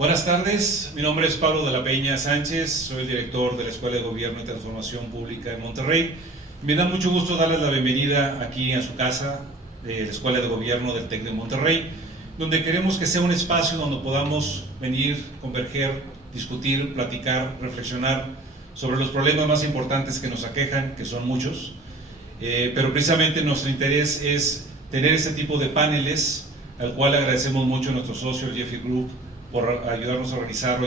Buenas tardes, mi nombre es Pablo de la Peña Sánchez, soy el director de la Escuela de Gobierno y Transformación Pública en Monterrey. Me da mucho gusto darles la bienvenida aquí a su casa, de la Escuela de Gobierno del TEC de Monterrey, donde queremos que sea un espacio donde podamos venir, converger, discutir, platicar, reflexionar sobre los problemas más importantes que nos aquejan, que son muchos, pero precisamente nuestro interés es tener este tipo de paneles, al cual agradecemos mucho a nuestro socio, el Jeffrey Group, por ayudarnos a organizarlo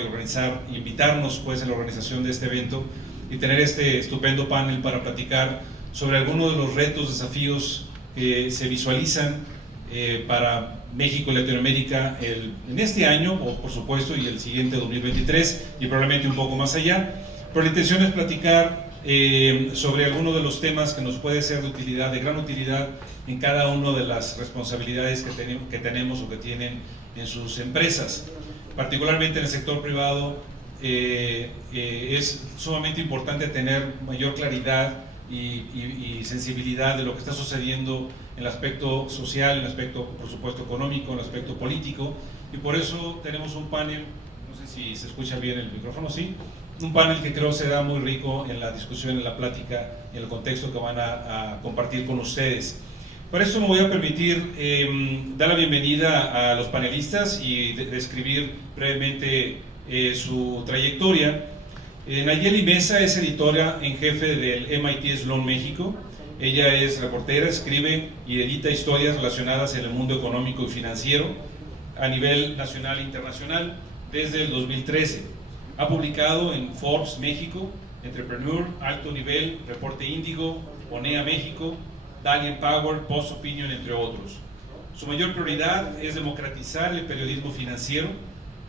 y invitarnos pues en la organización de este evento y tener este estupendo panel para platicar sobre algunos de los retos, desafíos que se visualizan para México y Latinoamérica en este año, o por supuesto, y el siguiente 2023, y probablemente un poco más allá. Pero la intención es platicar sobre algunos de los temas que nos puede ser de utilidad, de gran utilidad en cada una de las responsabilidades que tenemos o que tienen en sus empresas. Particularmente en el sector privado es sumamente importante tener mayor claridad y sensibilidad de lo que está sucediendo en el aspecto social, en el aspecto, por supuesto, económico, en el aspecto político, y por eso tenemos un panel, no sé si se escucha bien el micrófono, sí, un panel que creo será muy rico en la discusión, en la plática, en el contexto que van a compartir con ustedes. Para esto me voy a permitir dar la bienvenida a los panelistas y describir brevemente su trayectoria. Nayeli Mesa es editora en jefe del MIT Sloan México. Ella es reportera, escribe y edita historias relacionadas en el mundo económico y financiero a nivel nacional e internacional desde el 2013. Ha publicado en Forbes México, Entrepreneur, Alto Nivel, Reporte Índigo, ONEA México, Dalian Power, Post Opinion, entre otros. Su mayor prioridad es democratizar el periodismo financiero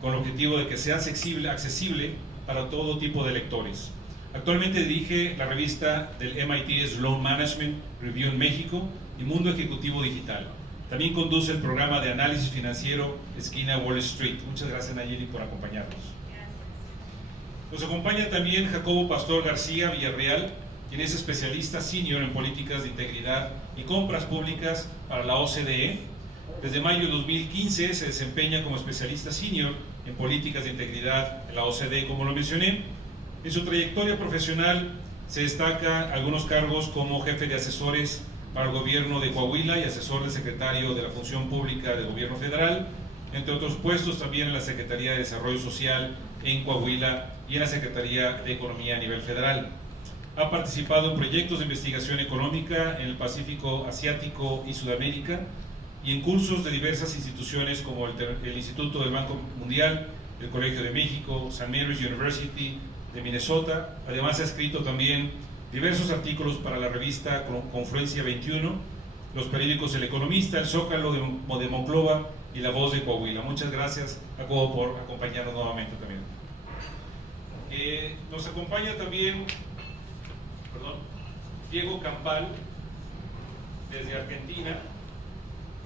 con el objetivo de que sea accesible para todo tipo de lectores. Actualmente dirige la revista del MIT Sloan Management Review en México y Mundo Ejecutivo Digital. También conduce el programa de análisis financiero Esquina Wall Street. Muchas gracias, Nayeli, por acompañarnos. Nos acompaña también Jacobo Pastor García Villarreal, quien es especialista senior en políticas de integridad y compras públicas para la OCDE. Desde mayo de 2015 se desempeña como especialista senior en políticas de integridad en la OCDE, como lo mencioné. En su trayectoria profesional se destaca algunos cargos como jefe de asesores para el gobierno de Coahuila y asesor del secretario de la Función Pública del Gobierno Federal, entre otros puestos también en la Secretaría de Desarrollo Social en Coahuila y en la Secretaría de Economía a nivel federal. Ha participado en proyectos de investigación económica en el Pacífico Asiático y Sudamérica y en cursos de diversas instituciones como el Instituto del Banco Mundial, el Colegio de México, St. Mary's University de Minnesota. Además ha escrito también diversos artículos para la revista Confluencia 21, los periódicos El Economista, El Zócalo de Monclova y La Voz de Coahuila. Muchas gracias, Jacobo, por acompañarnos nuevamente también. Nos acompaña también Diego Campal, desde Argentina.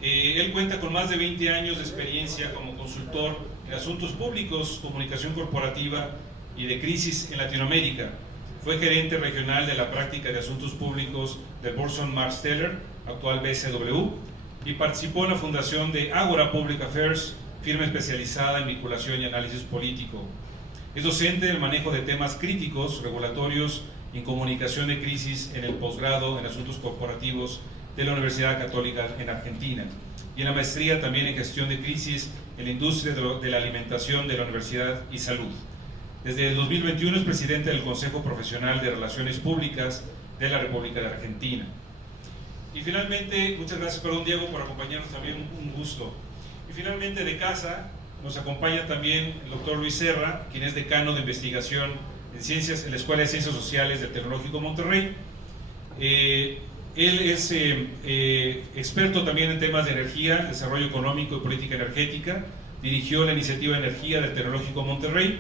Él cuenta con más de 20 años de experiencia como consultor en asuntos públicos, comunicación corporativa y de crisis en Latinoamérica. Fue gerente regional de la práctica de asuntos públicos de Burson Marsteller, actual BCW, y participó en la fundación de Agora Public Affairs, firma especializada en vinculación y análisis político. Es docente del manejo de temas críticos, regulatorios en comunicación de crisis en el posgrado en asuntos corporativos de la Universidad Católica en Argentina y en la maestría también en gestión de crisis en la industria de la alimentación de la Universidad y Salud. Desde el 2021 es presidente del Consejo Profesional de Relaciones Públicas de la República de Argentina. Y finalmente, muchas gracias, Diego, por acompañarnos también, un gusto. Y finalmente de casa nos acompaña también el doctor Luis Serra, quien es decano de investigación en la Escuela de Ciencias Sociales del Tecnológico Monterrey. Él es experto también en temas de energía, desarrollo económico y política energética. Dirigió la iniciativa Energía del Tecnológico Monterrey.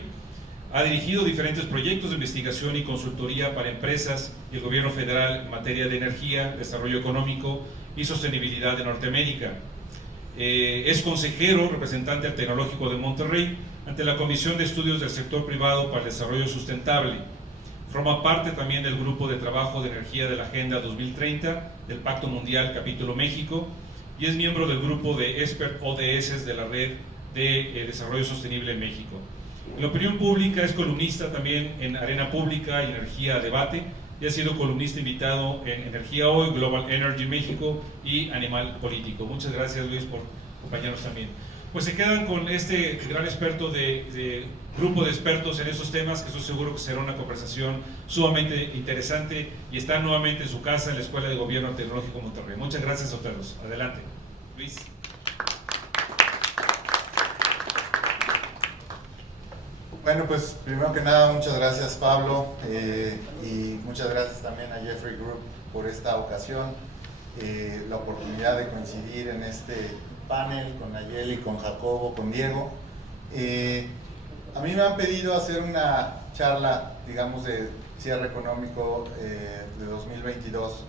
Ha dirigido diferentes proyectos de investigación y consultoría para empresas y el gobierno federal en materia de energía, desarrollo económico y sostenibilidad de Norteamérica. Es consejero representante del Tecnológico de Monterrey ante la Comisión de Estudios del Sector Privado para el Desarrollo Sustentable. Forma parte también del Grupo de Trabajo de Energía de la Agenda 2030 del Pacto Mundial Capítulo México y es miembro del grupo de Expert ODS de la Red de desarrollo sostenible en México. En la opinión pública es columnista también en Arena Pública y Energía Debate, y ha sido columnista invitado en Energía Hoy, Global Energy México y Animal Político. Muchas gracias, Luis, por acompañarnos también. Pues se quedan con este gran experto de grupo de expertos en esos temas, que estoy seguro que será una conversación sumamente interesante, y está nuevamente en su casa, en la Escuela de Gobierno Tecnológico Monterrey. Muchas gracias a todos. Adelante, Luis. Bueno, pues primero que nada, muchas gracias, Pablo, y muchas gracias también a Jeffrey Group por esta ocasión, la oportunidad de coincidir en este panel con Nayeli, con Jacobo, con Diego. A mí me han pedido hacer una charla, digamos, de cierre económico de 2022,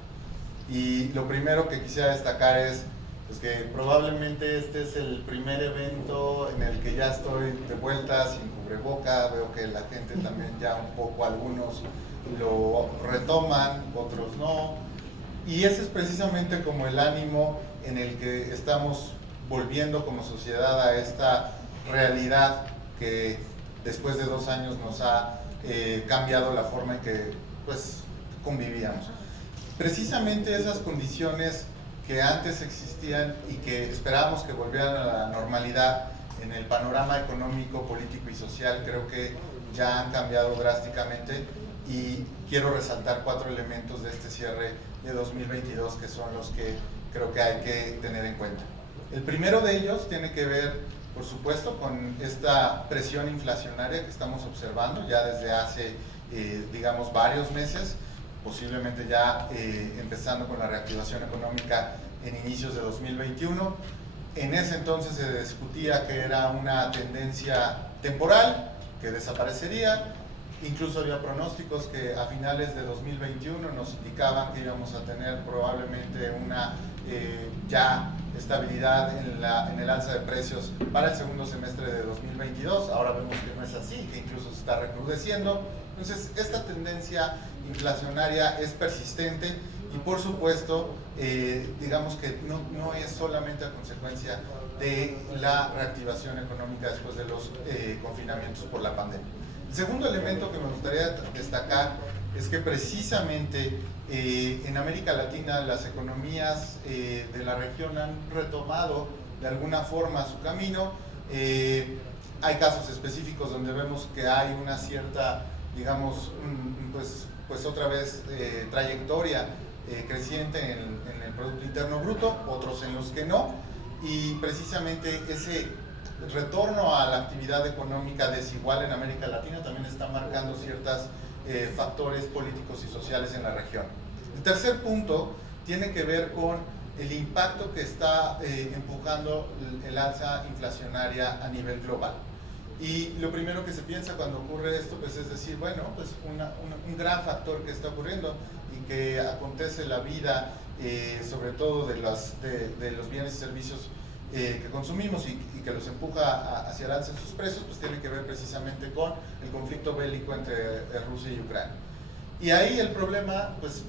y lo primero que quisiera destacar es pues que probablemente este es el primer evento en el que ya estoy de vuelta sin cubreboca. Veo que la gente también ya un poco, algunos lo retoman, otros no, y ese es precisamente como el ánimo en el que estamos volviendo como sociedad a esta realidad que después de 2 años nos ha cambiado la forma en que pues convivíamos. Precisamente esas condiciones que antes existían y que esperábamos que volvieran a la normalidad en el panorama económico, político y social, creo que ya han cambiado drásticamente, y quiero resaltar 4 elementos de este cierre de 2022 que son los que creo que hay que tener en cuenta. El primero de ellos tiene que ver, por supuesto, con esta presión inflacionaria que estamos observando ya desde hace, digamos, varios meses, posiblemente ya empezando con la reactivación económica en inicios de 2021. En ese entonces se discutía que era una tendencia temporal, que desaparecería. Incluso había pronósticos que a finales de 2021 nos indicaban que íbamos a tener probablemente una ya estabilidad en el alza de precios para el segundo semestre de 2022. Ahora vemos que no es así, que incluso se está recrudeciendo. Entonces, esta tendencia inflacionaria es persistente, y por supuesto, digamos que no es solamente a consecuencia de la reactivación económica después de los confinamientos por la pandemia. El segundo elemento que me gustaría destacar es que precisamente en América Latina las economías de la región han retomado de alguna forma su camino. Hay casos específicos donde vemos que hay una cierta, digamos, pues otra vez trayectoria creciente en el Producto Interno Bruto, otros en los que no, y precisamente ese retorno a la actividad económica desigual en América Latina también está marcando ciertos factores políticos y sociales en la región. El tercer punto tiene que ver con el impacto que está empujando el alza inflacionaria a nivel global. Y lo primero que se piensa cuando ocurre esto, pues es decir, bueno, pues un gran factor que está ocurriendo y que acontece en la vida, sobre todo de los bienes y servicios que consumimos y que los empuja hacia el alza en sus precios, pues tiene que ver precisamente con el conflicto bélico entre Rusia y Ucrania. Y ahí el problema, pues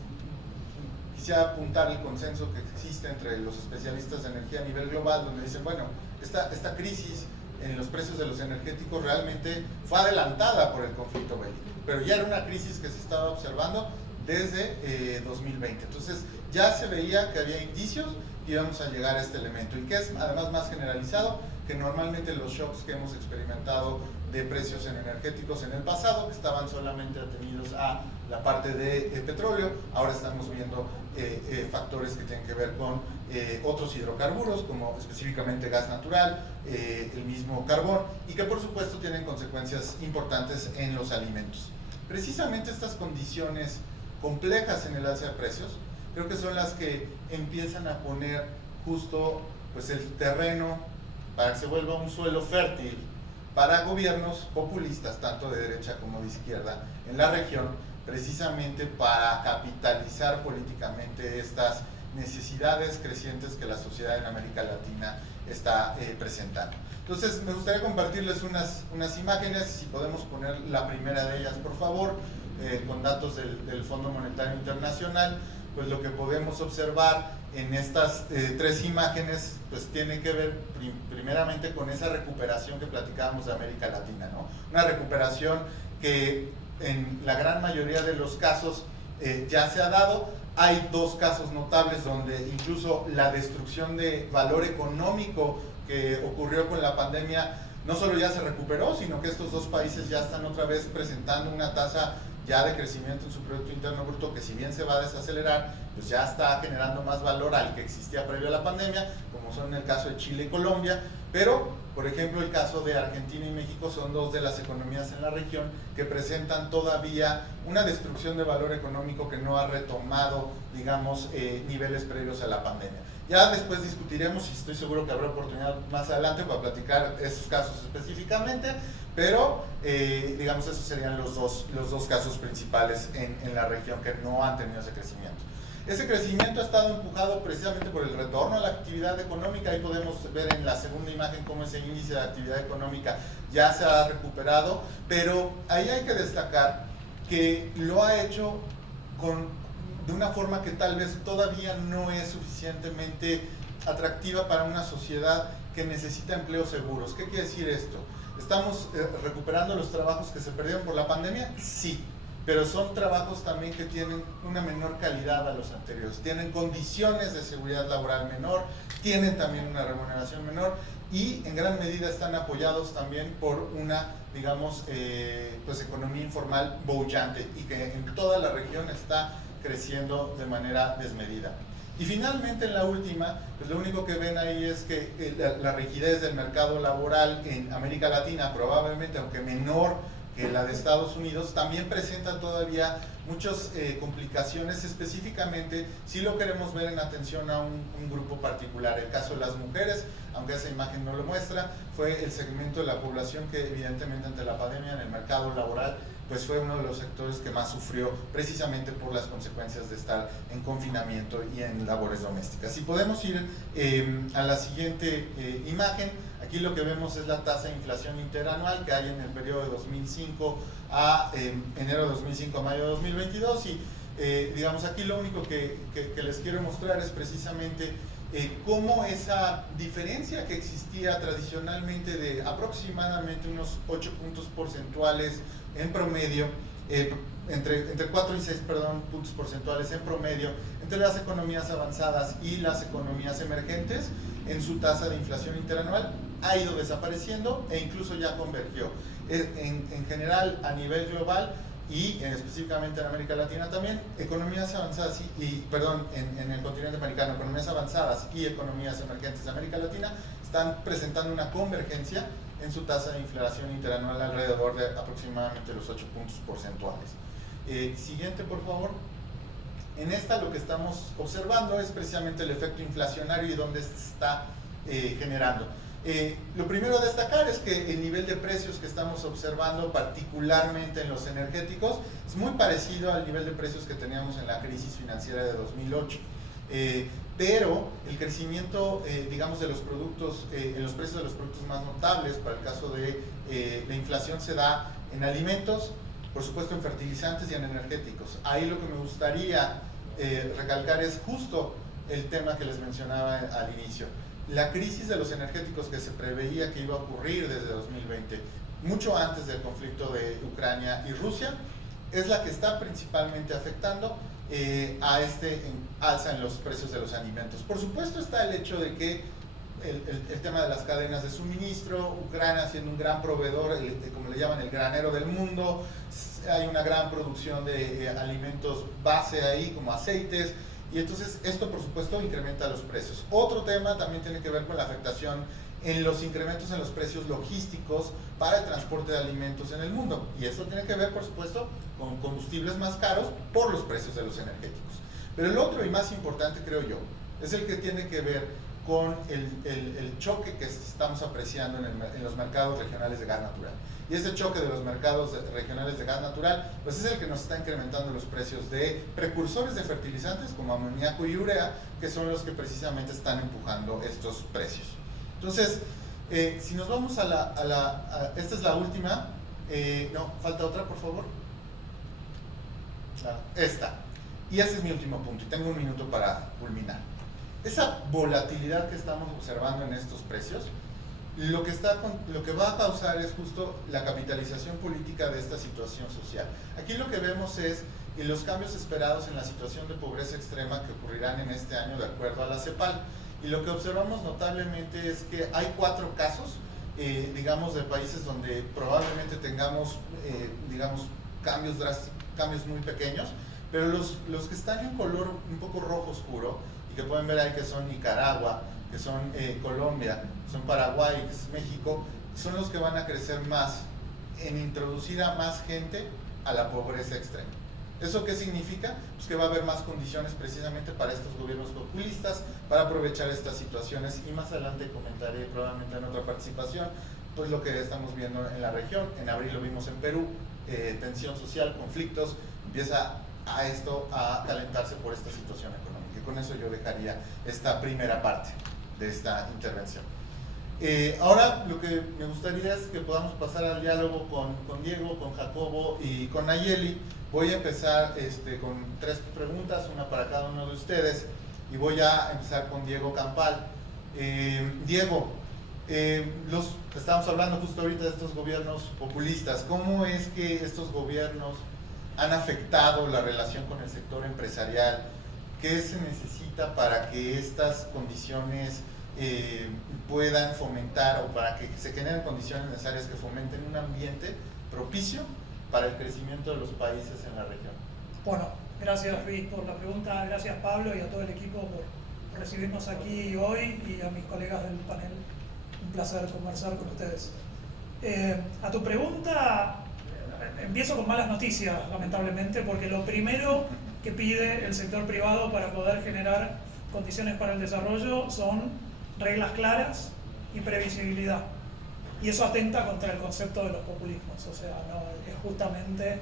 quisiera apuntar el consenso que existe entre los especialistas de energía a nivel global, donde dicen, bueno, esta crisis en los precios de los energéticos realmente fue adelantada por el conflicto bélico, pero ya era una crisis que se estaba observando desde 2020. Entonces ya se veía que había indicios que íbamos a llegar a este elemento, y que es además más generalizado que normalmente los shocks que hemos experimentado de precios en energéticos en el pasado, que estaban solamente atenidos a la parte de petróleo. Ahora estamos viendo factores que tienen que ver con otros hidrocarburos, como específicamente gas natural, el mismo carbón, y que por supuesto tienen consecuencias importantes en los alimentos. Precisamente estas condiciones complejas en el alza de precios creo que son las que empiezan a poner justo pues el terreno para que se vuelva un suelo fértil para gobiernos populistas, tanto de derecha como de izquierda, en la región, precisamente para capitalizar políticamente estas necesidades crecientes que la sociedad en América Latina está presentando. Entonces, me gustaría compartirles unas imágenes, si podemos poner la primera de ellas, por favor, con datos del Fondo Monetario Internacional, pues lo que podemos observar en estas tres imágenes pues tiene que ver primeramente con esa recuperación que platicábamos de América Latina, ¿no? Una recuperación que en la gran mayoría de los casos ya se ha dado. Hay dos casos notables donde incluso la destrucción de valor económico que ocurrió con la pandemia no solo ya se recuperó, sino que estos dos países ya están otra vez presentando una tasa ya de crecimiento en su Producto Interno Bruto que, si bien se va a desacelerar, pues ya está generando más valor al que existía previo a la pandemia, como son el caso de Chile y Colombia. Pero, por ejemplo, el caso de Argentina y México son dos de las economías en la región que presentan todavía una destrucción de valor económico que no ha retomado, digamos, niveles previos a la pandemia. Ya después discutiremos, y estoy seguro que habrá oportunidad más adelante para platicar esos casos específicamente, pero digamos esos serían los dos casos principales en la región que no han tenido ese crecimiento. Ese crecimiento ha estado empujado precisamente por el retorno a la actividad económica. Ahí podemos ver en la segunda imagen cómo ese índice de actividad económica ya se ha recuperado, pero ahí hay que destacar que lo ha hecho de una forma que tal vez todavía no es suficientemente atractiva para una sociedad que necesita empleos seguros. ¿Qué quiere decir esto? ¿Estamos recuperando los trabajos que se perdieron por la pandemia? Sí, pero son trabajos también que tienen una menor calidad a los anteriores, tienen condiciones de seguridad laboral menor, tienen también una remuneración menor y en gran medida están apoyados también por una, digamos, pues economía informal boyante y que en toda la región está creciendo de manera desmedida. Y finalmente, en la última, pues lo único que ven ahí es que la rigidez del mercado laboral en América Latina, probablemente, aunque menor que la de Estados Unidos, también presenta todavía muchas complicaciones, específicamente si lo queremos ver en atención a un grupo particular. El caso de las mujeres, aunque esa imagen no lo muestra, fue el segmento de la población que evidentemente ante la pandemia en el mercado laboral pues fue uno de los sectores que más sufrió precisamente por las consecuencias de estar en confinamiento y en labores domésticas. Si podemos ir a la siguiente imagen, aquí lo que vemos es la tasa de inflación interanual que hay en el periodo de 2005 a enero de 2005 a mayo de 2022 y digamos aquí lo único que les quiero mostrar es precisamente cómo esa diferencia que existía tradicionalmente de aproximadamente unos 8 puntos porcentuales en promedio, entre 4 y 6 puntos porcentuales en promedio entre las economías avanzadas y las economías emergentes en su tasa de inflación interanual ha ido desapareciendo e incluso ya convergió. En general a nivel global y específicamente en América Latina también, economías avanzadas en el continente americano, economías avanzadas y economías emergentes de América Latina están presentando una convergencia en su tasa de inflación interanual alrededor de aproximadamente los 8 puntos porcentuales. Siguiente, por favor. En esta lo que estamos observando es precisamente el efecto inflacionario y dónde se está generando. Lo primero a destacar es que el nivel de precios que estamos observando, particularmente en los energéticos, es muy parecido al nivel de precios que teníamos en la crisis financiera de 2008. Pero el crecimiento, digamos, de los productos, en los precios de los productos más notables, para el caso de la inflación, se da en alimentos, por supuesto en fertilizantes y en energéticos. Ahí lo que me gustaría recalcar es justo el tema que les mencionaba al inicio. La crisis de los energéticos que se preveía que iba a ocurrir desde 2020, mucho antes del conflicto de Ucrania y Rusia, es la que está principalmente afectando a este alza en los precios de los alimentos. Por supuesto está el hecho de que el tema de las cadenas de suministro, Ucrania siendo un gran proveedor, como le llaman el granero del mundo, hay una gran producción de alimentos base ahí como aceites, y entonces esto por supuesto incrementa los precios. Otro tema también tiene que ver con la afectación en los incrementos en los precios logísticos para el transporte de alimentos en el mundo, y eso tiene que ver por supuesto con combustibles más caros por los precios de los energéticos. Pero el otro y más importante, creo yo, es el que tiene que ver con el choque que estamos apreciando en los mercados regionales de gas natural. Y este choque de los mercados regionales de gas natural pues es el que nos está incrementando los precios de precursores de fertilizantes como amoníaco y urea, que son los que precisamente están empujando estos precios. Entonces, si nos vamos esta es la última, no, falta otra por favor. Esta. Y ese es mi último punto, y tengo un minuto para culminar. Esa volatilidad que estamos observando en estos precios, lo que va a causar es justo la capitalización política de esta situación social. Aquí lo que vemos es los cambios esperados en la situación de pobreza extrema que ocurrirán en este año de acuerdo a la CEPAL. Y lo que observamos notablemente es que hay 4 casos, digamos, de países donde probablemente tengamos, digamos, cambios muy pequeños, pero los que están en color un poco rojo oscuro, y que pueden ver ahí que son Nicaragua, que son Colombia, son Paraguay, que es México, son los que van a crecer más en introducir a más gente a la pobreza extrema. ¿Eso qué significa? Pues que va a haber más condiciones precisamente para estos gobiernos populistas, para aprovechar estas situaciones, y más adelante comentaré probablemente en otra participación, pues lo que estamos viendo en la región. En abril lo vimos en Perú, tensión social, conflictos, empieza a esto a calentarse por esta situación económica. Y con eso yo dejaría esta primera parte de esta intervención. Ahora lo que me gustaría es que podamos pasar al diálogo con Diego, con Jacobo y con Nayeli. Voy a empezar con 3 preguntas, una para cada uno de ustedes, y voy a empezar con Diego Campal. Diego, estamos hablando justo ahorita de estos gobiernos populistas. ¿Cómo es que estos gobiernos han afectado la relación con el sector empresarial? ¿Qué se necesita para que estas condiciones puedan fomentar, o para que se generen condiciones necesarias que fomenten un ambiente propicio para el crecimiento de los países en la región? Bueno, gracias Luis por la pregunta, gracias Pablo y a todo el equipo por recibirnos aquí hoy, y a mis colegas del panel. Un placer conversar con ustedes. A tu pregunta, empiezo con malas noticias, lamentablemente, porque lo primero que pide el sector privado para poder generar condiciones para el desarrollo son reglas claras y previsibilidad. Y eso atenta contra el concepto de los populismos. O sea, no, es justamente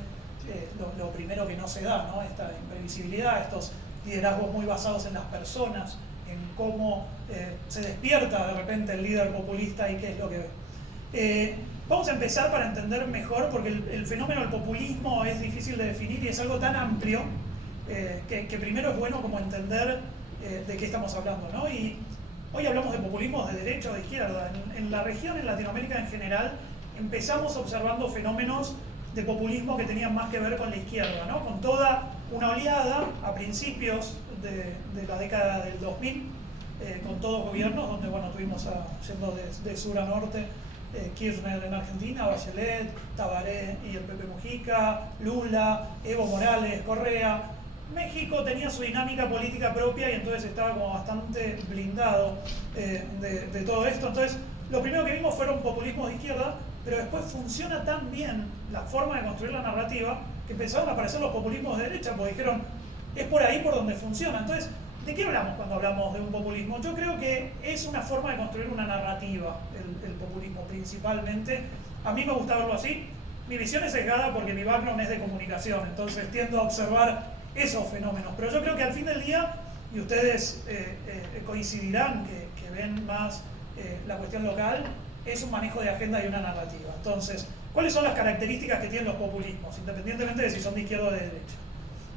lo primero que no se da, ¿no? Esta imprevisibilidad, estos liderazgos muy basados en las personas, en cómo se despierta de repente el líder populista y qué es lo que ve. Vamos a empezar para entender mejor, porque el fenómeno del populismo es difícil de definir y es algo tan amplio que primero es bueno como entender de qué estamos hablando, ¿no? Y hoy hablamos de populismos de derecha o de izquierda. En la región, en Latinoamérica en general, empezamos observando fenómenos de populismo que tenían más que ver con la izquierda, ¿no? Con toda una oleada a principios de la década del 2000, con todos gobiernos donde, bueno, tuvimos yendo de sur a norte, Kirchner en Argentina, Bachelet, Tabaré y el Pepe Mujica, Lula, Evo Morales, Correa. México tenía su dinámica política propia y entonces estaba como bastante blindado de todo esto. Entonces, lo primero que vimos fueron populismos de izquierda, pero después funciona tan bien la forma de construir la narrativa que empezaron a aparecer los populismos de derecha, porque dijeron, es por ahí por donde funciona. Entonces, ¿de qué hablamos cuando hablamos de un populismo? Yo creo que es una forma de construir una narrativa, el populismo principalmente. A mí me gusta verlo así. Mi visión es sesgada porque mi background es de comunicación, entonces tiendo a observar esos fenómenos. Pero yo creo que al fin del día, y ustedes coincidirán que ven más la cuestión local, es un manejo de agenda y una narrativa. Entonces, ¿cuáles son las características que tienen los populismos, independientemente de si son de izquierda o de derecha?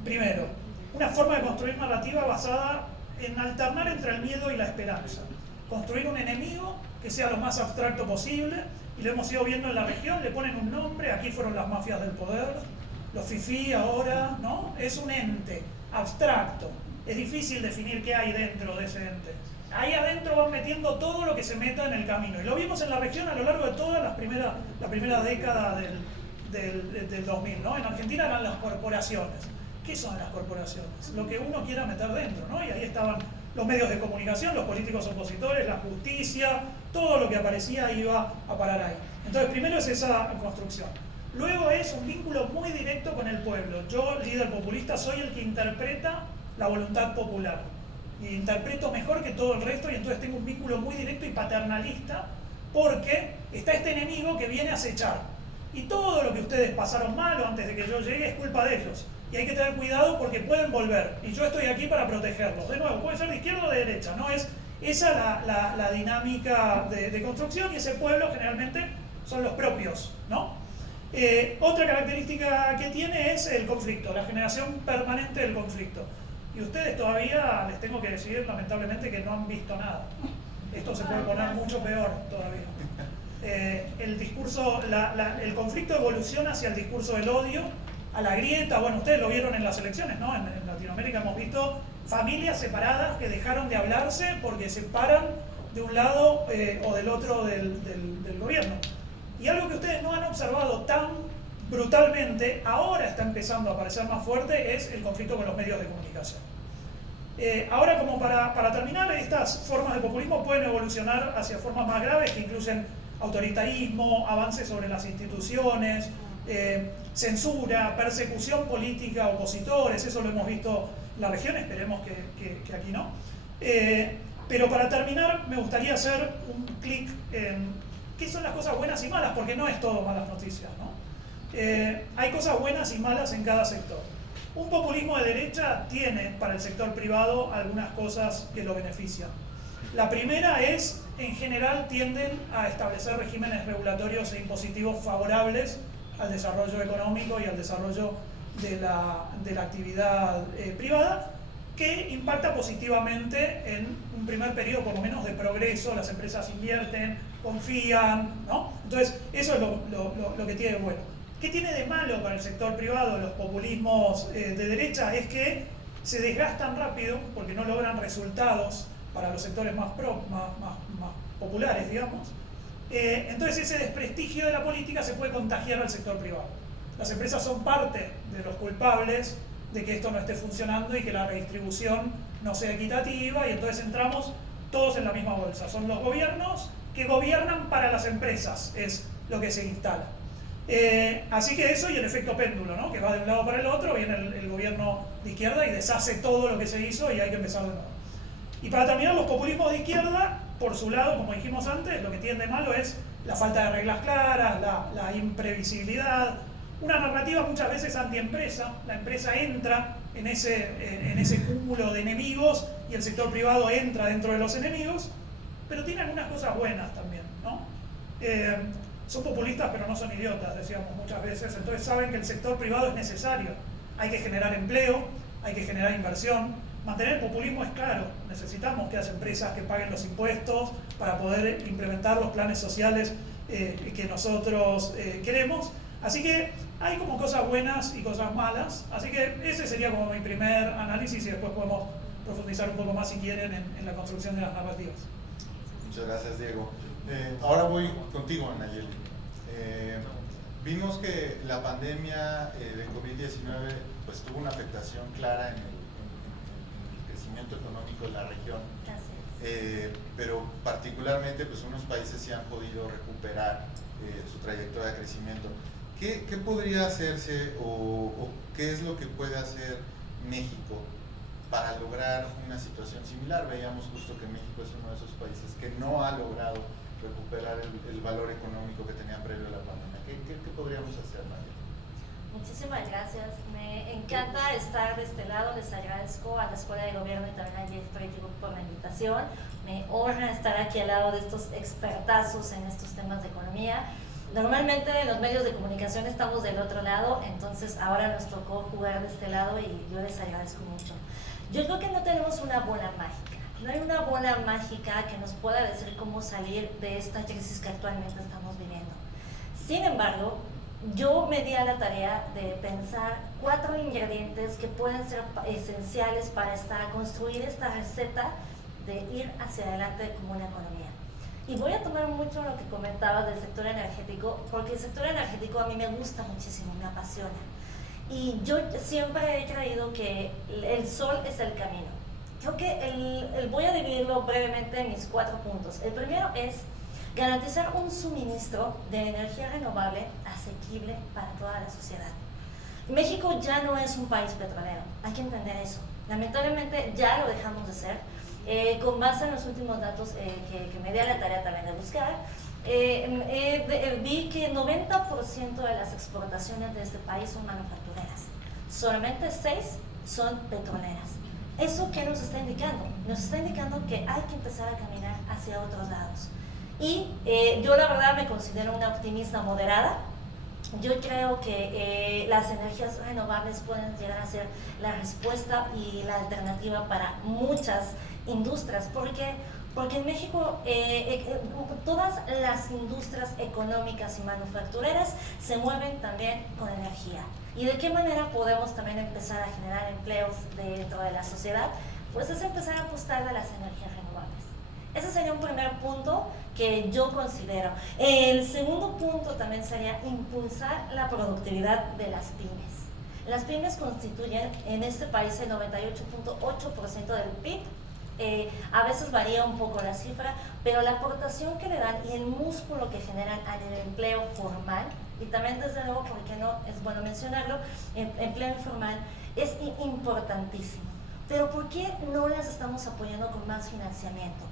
Primero, una forma de construir narrativa basada en alternar entre el miedo y la esperanza. Construir un enemigo que sea lo más abstracto posible, y lo hemos ido viendo en la región, le ponen un nombre, aquí fueron las mafias del poder, los fifí ahora, ¿no? Es un ente abstracto, es difícil definir qué hay dentro de ese ente. Ahí adentro van metiendo todo lo que se meta en el camino, y lo vimos en la región a lo largo de toda la primera década del 2000, ¿no? En Argentina eran las corporaciones. ¿Qué son las corporaciones? Lo que uno quiera meter dentro, ¿no? Y ahí estaban los medios de comunicación, los políticos opositores, la justicia, todo lo que aparecía iba a parar ahí. Entonces, primero es esa construcción. Luego es un vínculo muy directo con el pueblo. Yo, líder populista, soy el que interpreta la voluntad popular. Y interpreto mejor que todo el resto, y entonces tengo un vínculo muy directo y paternalista, porque está este enemigo que viene a acechar. Y todo lo que ustedes pasaron mal o antes de que yo llegue es culpa de ellos. Y hay que tener cuidado porque pueden volver. Y yo estoy aquí para protegerlos. De nuevo, puede ser de izquierda o de derecha, ¿no? Es esa la dinámica de construcción, y ese pueblo generalmente son los propios, ¿no? Otra característica que tiene es el conflicto, la generación permanente del conflicto. Y ustedes todavía, les tengo que decir lamentablemente que no han visto nada. Esto se puede poner mucho peor todavía. El discurso, el conflicto evoluciona hacia el discurso del odio, a la grieta. Bueno, ustedes lo vieron en las elecciones, ¿no? En Latinoamérica hemos visto familias separadas que dejaron de hablarse porque se paran de un lado o del otro del gobierno. Y algo que ustedes no han observado tan brutalmente, ahora está empezando a aparecer más fuerte, es el conflicto con los medios de comunicación. Ahora, como para terminar, estas formas de populismo pueden evolucionar hacia formas más graves que incluyen autoritarismo, avances sobre las instituciones, censura, persecución política a opositores. Eso lo hemos visto en la región, esperemos que aquí no. Pero para terminar, me gustaría hacer un clic en qué son las cosas buenas y malas, porque no es todo malas noticias, ¿no? Hay cosas buenas y malas en cada sector. Un populismo de derecha tiene para el sector privado algunas cosas que lo benefician. La primera es, en general, tienden a establecer regímenes regulatorios e impositivos favorables al desarrollo económico y al desarrollo de la actividad privada, que impacta positivamente en un primer periodo, por lo menos, de progreso. Las empresas invierten, confían, ¿no? Entonces, eso es lo que tiene de bueno. ¿Qué tiene de malo para el sector privado los populismos de derecha? Es que se desgastan rápido porque no logran resultados para los sectores más populares, digamos. Entonces ese desprestigio de la política se puede contagiar al sector privado. Las empresas son parte de los culpables de que esto no esté funcionando y que la redistribución no sea equitativa, y entonces entramos todos en la misma bolsa. Son los gobiernos que gobiernan para las empresas, es lo que se instala. Así que eso y el efecto péndulo, ¿no? Que va de un lado para el otro, viene el gobierno de izquierda y deshace todo lo que se hizo y hay que empezar de nuevo. Y para terminar, los populismos de izquierda, por su lado, como dijimos antes, lo que tienen de malo es la falta de reglas claras, la imprevisibilidad, una narrativa muchas veces antiempresa. La empresa entra en ese cúmulo de enemigos y el sector privado entra dentro de los enemigos, pero tiene algunas cosas buenas también, ¿no? Son populistas pero no son idiotas, decíamos muchas veces, entonces saben que el sector privado es necesario. Hay que generar empleo, hay que generar inversión. Mantener el populismo es claro, necesitamos que las empresas que paguen los impuestos para poder implementar los planes sociales que nosotros queremos. Así que hay como cosas buenas y cosas malas, así que ese sería como mi primer análisis y después podemos profundizar un poco más si quieren en la construcción de las narrativas. Muchas gracias, Diego. Ahora voy contigo, Nayeli. Vimos que la pandemia de COVID-19 pues, tuvo una afectación clara en el crecimiento económico de la región, pero particularmente pues, unos países sí han podido recuperar su trayectoria de crecimiento. ¿Qué podría hacerse o qué es lo que puede hacer México para lograr una situación similar? Veíamos justo que México es uno de esos países que no ha logrado recuperar el valor económico que tenía previo a la pandemia. ¿Qué podríamos hacer, María? Muchísimas gracias. Me encanta estar de este lado. Les agradezco a la Escuela de Gobierno y también a Jeffrey por la invitación. Me honra estar aquí al lado de estos expertazos en estos temas de economía. Normalmente en los medios de comunicación estamos del otro lado, entonces ahora nos tocó jugar de este lado y yo les agradezco mucho. Yo creo que no tenemos una bola mágica. No hay una bola mágica que nos pueda decir cómo salir de esta crisis que actualmente estamos viviendo. Sin embargo, yo me di a la tarea de pensar 4 ingredientes que pueden ser esenciales para construir esta receta de ir hacia adelante como una economía. Y voy a tomar mucho lo que comentabas del sector energético, porque el sector energético a mí me gusta muchísimo, me apasiona. Y yo siempre he creído que el sol es el camino. Creo que voy a dividirlo brevemente en mis 4 puntos. El primero es garantizar un suministro de energía renovable asequible para toda la sociedad. México ya no es un país petrolero, hay que entender eso. Lamentablemente ya lo dejamos de ser. Con base en los últimos datos que me di a la tarea también de buscar, vi que 90% de las exportaciones de este país son manufactureras, solamente 6 son petroleras. ¿Eso qué nos está indicando? Nos está indicando que hay que empezar a caminar hacia otros lados. Y yo la verdad me considero una optimista moderada. yo creo que las energías renovables pueden llegar a ser la respuesta y la alternativa para muchas industrias, porque en México todas las industrias económicas y manufactureras se mueven también con energía. ¿Y de qué manera podemos también empezar a generar empleos dentro de la sociedad? Pues es empezar a apostar a las energías renovables. Ese sería un primer punto que yo considero. El segundo punto también sería impulsar la productividad de las pymes. Las pymes constituyen en este país el 98.8% del PIB. A veces varía un poco la cifra, pero la aportación que le dan y el músculo que generan al empleo formal, y también desde luego, porque no es bueno mencionarlo, empleo informal es importantísimo. Pero ¿por qué no las estamos apoyando con más financiamiento?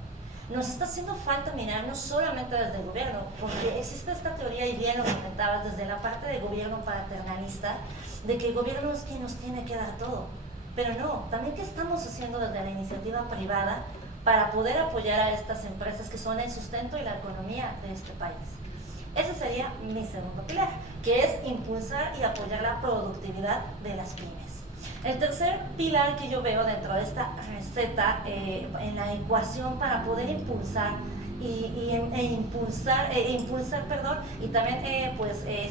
Nos está haciendo falta mirar no solamente desde el gobierno, porque existe esta teoría, y bien lo comentabas, desde la parte del gobierno paternalista, de que el gobierno es quien nos tiene que dar todo. Pero no, también qué estamos haciendo desde la iniciativa privada para poder apoyar a estas empresas que son el sustento y la economía de este país. Ese sería mi segundo pilar, que es impulsar y apoyar la productividad de las pymes. El tercer pilar que yo veo dentro de esta receta, en la ecuación para poder impulsar y también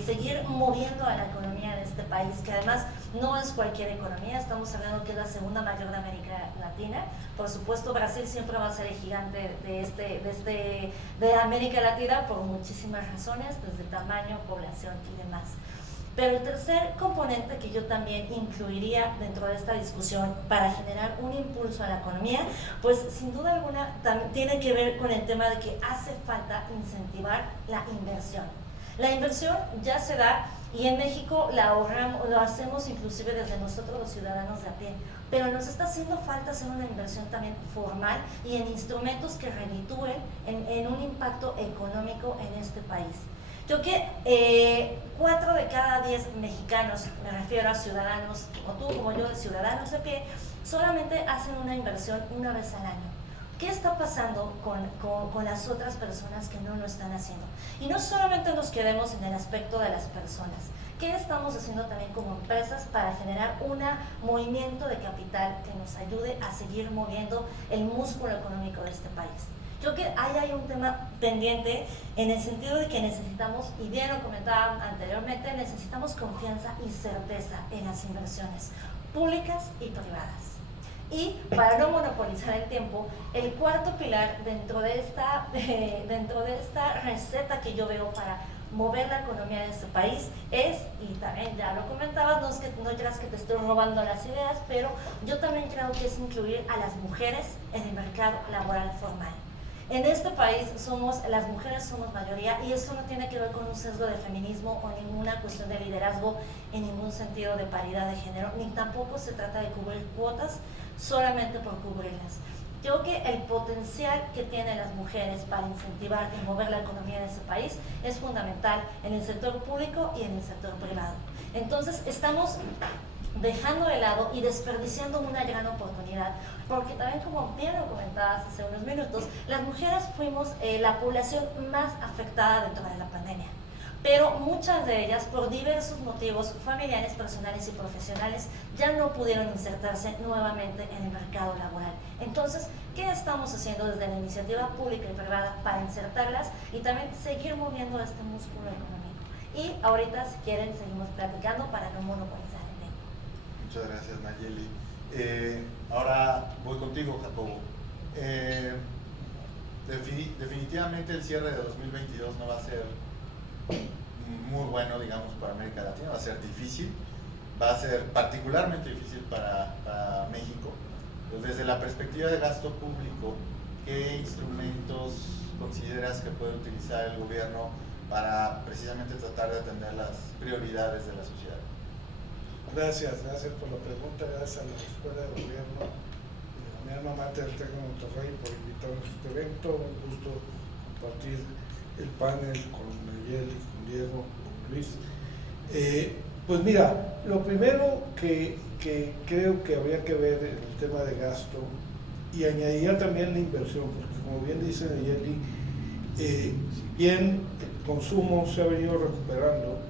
seguir moviendo a la economía de este país, que además no es cualquier economía, estamos hablando que es la segunda mayor de América Latina. Por supuesto, Brasil siempre va a ser el gigante de América Latina por muchísimas razones, desde tamaño, población y demás. Pero el tercer componente que yo también incluiría dentro de esta discusión para generar un impulso a la economía, pues sin duda alguna también tiene que ver con el tema de que hace falta incentivar la inversión. La inversión ya se da y en México la ahorramos, lo hacemos inclusive desde nosotros los ciudadanos de a pie, pero nos está haciendo falta hacer una inversión también formal y en instrumentos que reditúen en un impacto económico en este país. Creo que 4 de cada 10 mexicanos, me refiero a ciudadanos, como tú, como yo, de ciudadanos de pie, solamente hacen una inversión una vez al año. ¿Qué está pasando con las otras personas que no lo están haciendo? Y no solamente nos quedemos en el aspecto de las personas. ¿Qué estamos haciendo también como empresas para generar un movimiento de capital que nos ayude a seguir moviendo el músculo económico de este país? Creo que ahí hay un tema pendiente en el sentido de que necesitamos, y bien lo comentaba anteriormente, necesitamos confianza y certeza en las inversiones públicas y privadas. Y para no monopolizar el tiempo, el cuarto pilar dentro de esta receta que yo veo para mover la economía de este país es, y también ya lo comentabas, no creas que te estoy robando las ideas, pero yo también creo que es incluir a las mujeres en el mercado laboral formal. En este país las mujeres somos mayoría y eso no tiene que ver con un sesgo de feminismo o ninguna cuestión de liderazgo en ningún sentido de paridad de género, ni tampoco se trata de cubrir cuotas solamente por cubrirlas. Creo que el potencial que tienen las mujeres para incentivar y mover la economía de ese país es fundamental en el sector público y en el sector privado. Entonces estamos dejando de lado y desperdiciando una gran oportunidad, porque también, como bien lo comentabas hace unos minutos, las mujeres fuimos la población más afectada dentro de la pandemia, pero muchas de ellas, por diversos motivos familiares, personales y profesionales, ya no pudieron insertarse nuevamente en el mercado laboral. Entonces, ¿qué estamos haciendo desde la iniciativa pública y privada para insertarlas y también seguir moviendo este músculo económico? Y ahorita, si quieren, seguimos platicando para no monopolizar el tiempo. Muchas gracias, Nayeli. Ahora voy contigo, Jacobo. Definitivamente el cierre de 2022 no va a ser muy bueno, digamos, para América Latina, va a ser difícil, va a ser particularmente difícil para México. Entonces, desde la perspectiva de gasto público, ¿qué instrumentos consideras que puede utilizar el gobierno para precisamente tratar de atender las prioridades de la sociedad? Gracias por la pregunta, gracias a la Escuela de Gobierno y a mi alma mater del TEC de Monterrey por invitarnos a este evento. Un gusto compartir el panel con Nayeli, con Diego, con Luis. Pues mira, lo primero que creo que habría que ver en el tema de gasto, y añadiría también la inversión, porque como bien dice Nayeli, si bien el consumo se ha venido recuperando,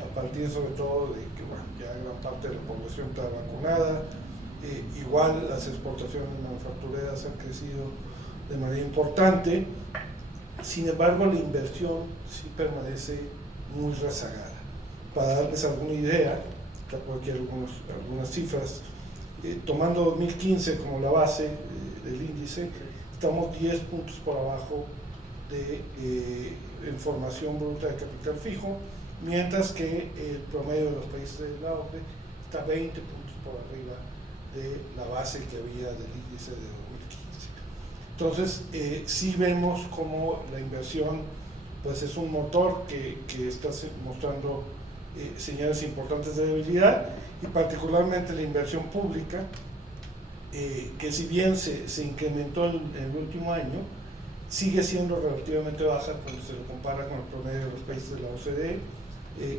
a partir sobre todo de que bueno, ya gran parte de la población está vacunada. Igual las exportaciones manufactureras han crecido de manera importante, sin embargo la inversión sí permanece muy rezagada. Para darles alguna idea, traigo aquí algunas cifras, tomando 2015 como la base del índice, estamos 10 puntos por abajo en formación bruta de capital fijo, mientras que el promedio de los países de la OCDE está 20 puntos por arriba de la base que había del índice de 2015. Entonces, sí vemos como la inversión pues es un motor que está mostrando señales importantes de debilidad, y particularmente la inversión pública, que si bien se incrementó en el último año, sigue siendo relativamente baja cuando se lo compara con el promedio de los países de la OCDE.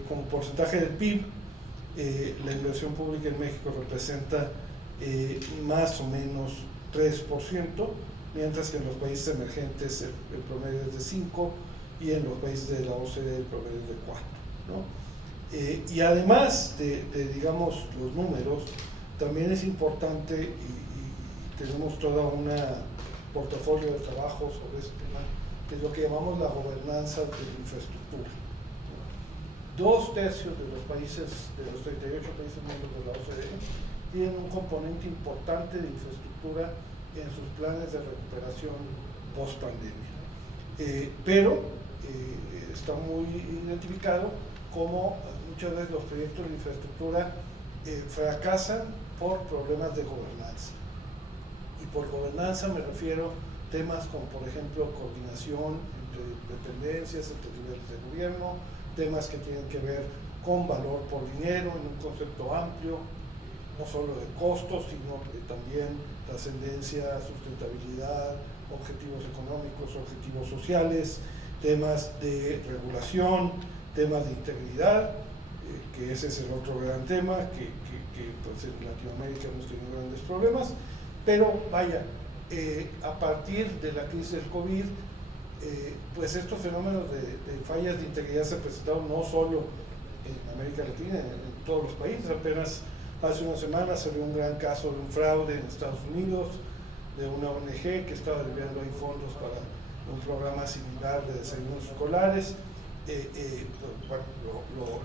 Como porcentaje del PIB, la inversión pública en México representa más o menos 3%, mientras que en los países emergentes el promedio es de 5%, y en los países de la OCDE el promedio es de 4%, ¿no? Y además de digamos, los números, también es importante, y tenemos toda una portafolio de trabajo sobre este tema, de lo que llamamos la gobernanza de la infraestructura. 2 tercios de los países, de los 38 países miembros de la OCDE, tienen un componente importante de infraestructura en sus planes de recuperación post-pandemia. Pero está muy identificado como muchas veces los proyectos de infraestructura fracasan por problemas de gobernanza. Y por gobernanza me refiero a temas como, por ejemplo, coordinación entre dependencias, entre niveles de gobierno, temas que tienen que ver con valor por dinero en un concepto amplio, no solo de costos, sino también trascendencia, sustentabilidad, objetivos económicos, objetivos sociales, temas de regulación, temas de integridad, que ese es el otro gran tema, que pues en Latinoamérica hemos tenido grandes problemas. Pero vaya, a partir de la crisis del COVID, pues estos fenómenos de fallas de integridad se presentaron no solo en América Latina, en todos los países. Apenas hace unas semanas salió un gran caso de un fraude en Estados Unidos, de una ONG que estaba desviando ahí fondos para un programa similar de desayunos escolares. Bueno,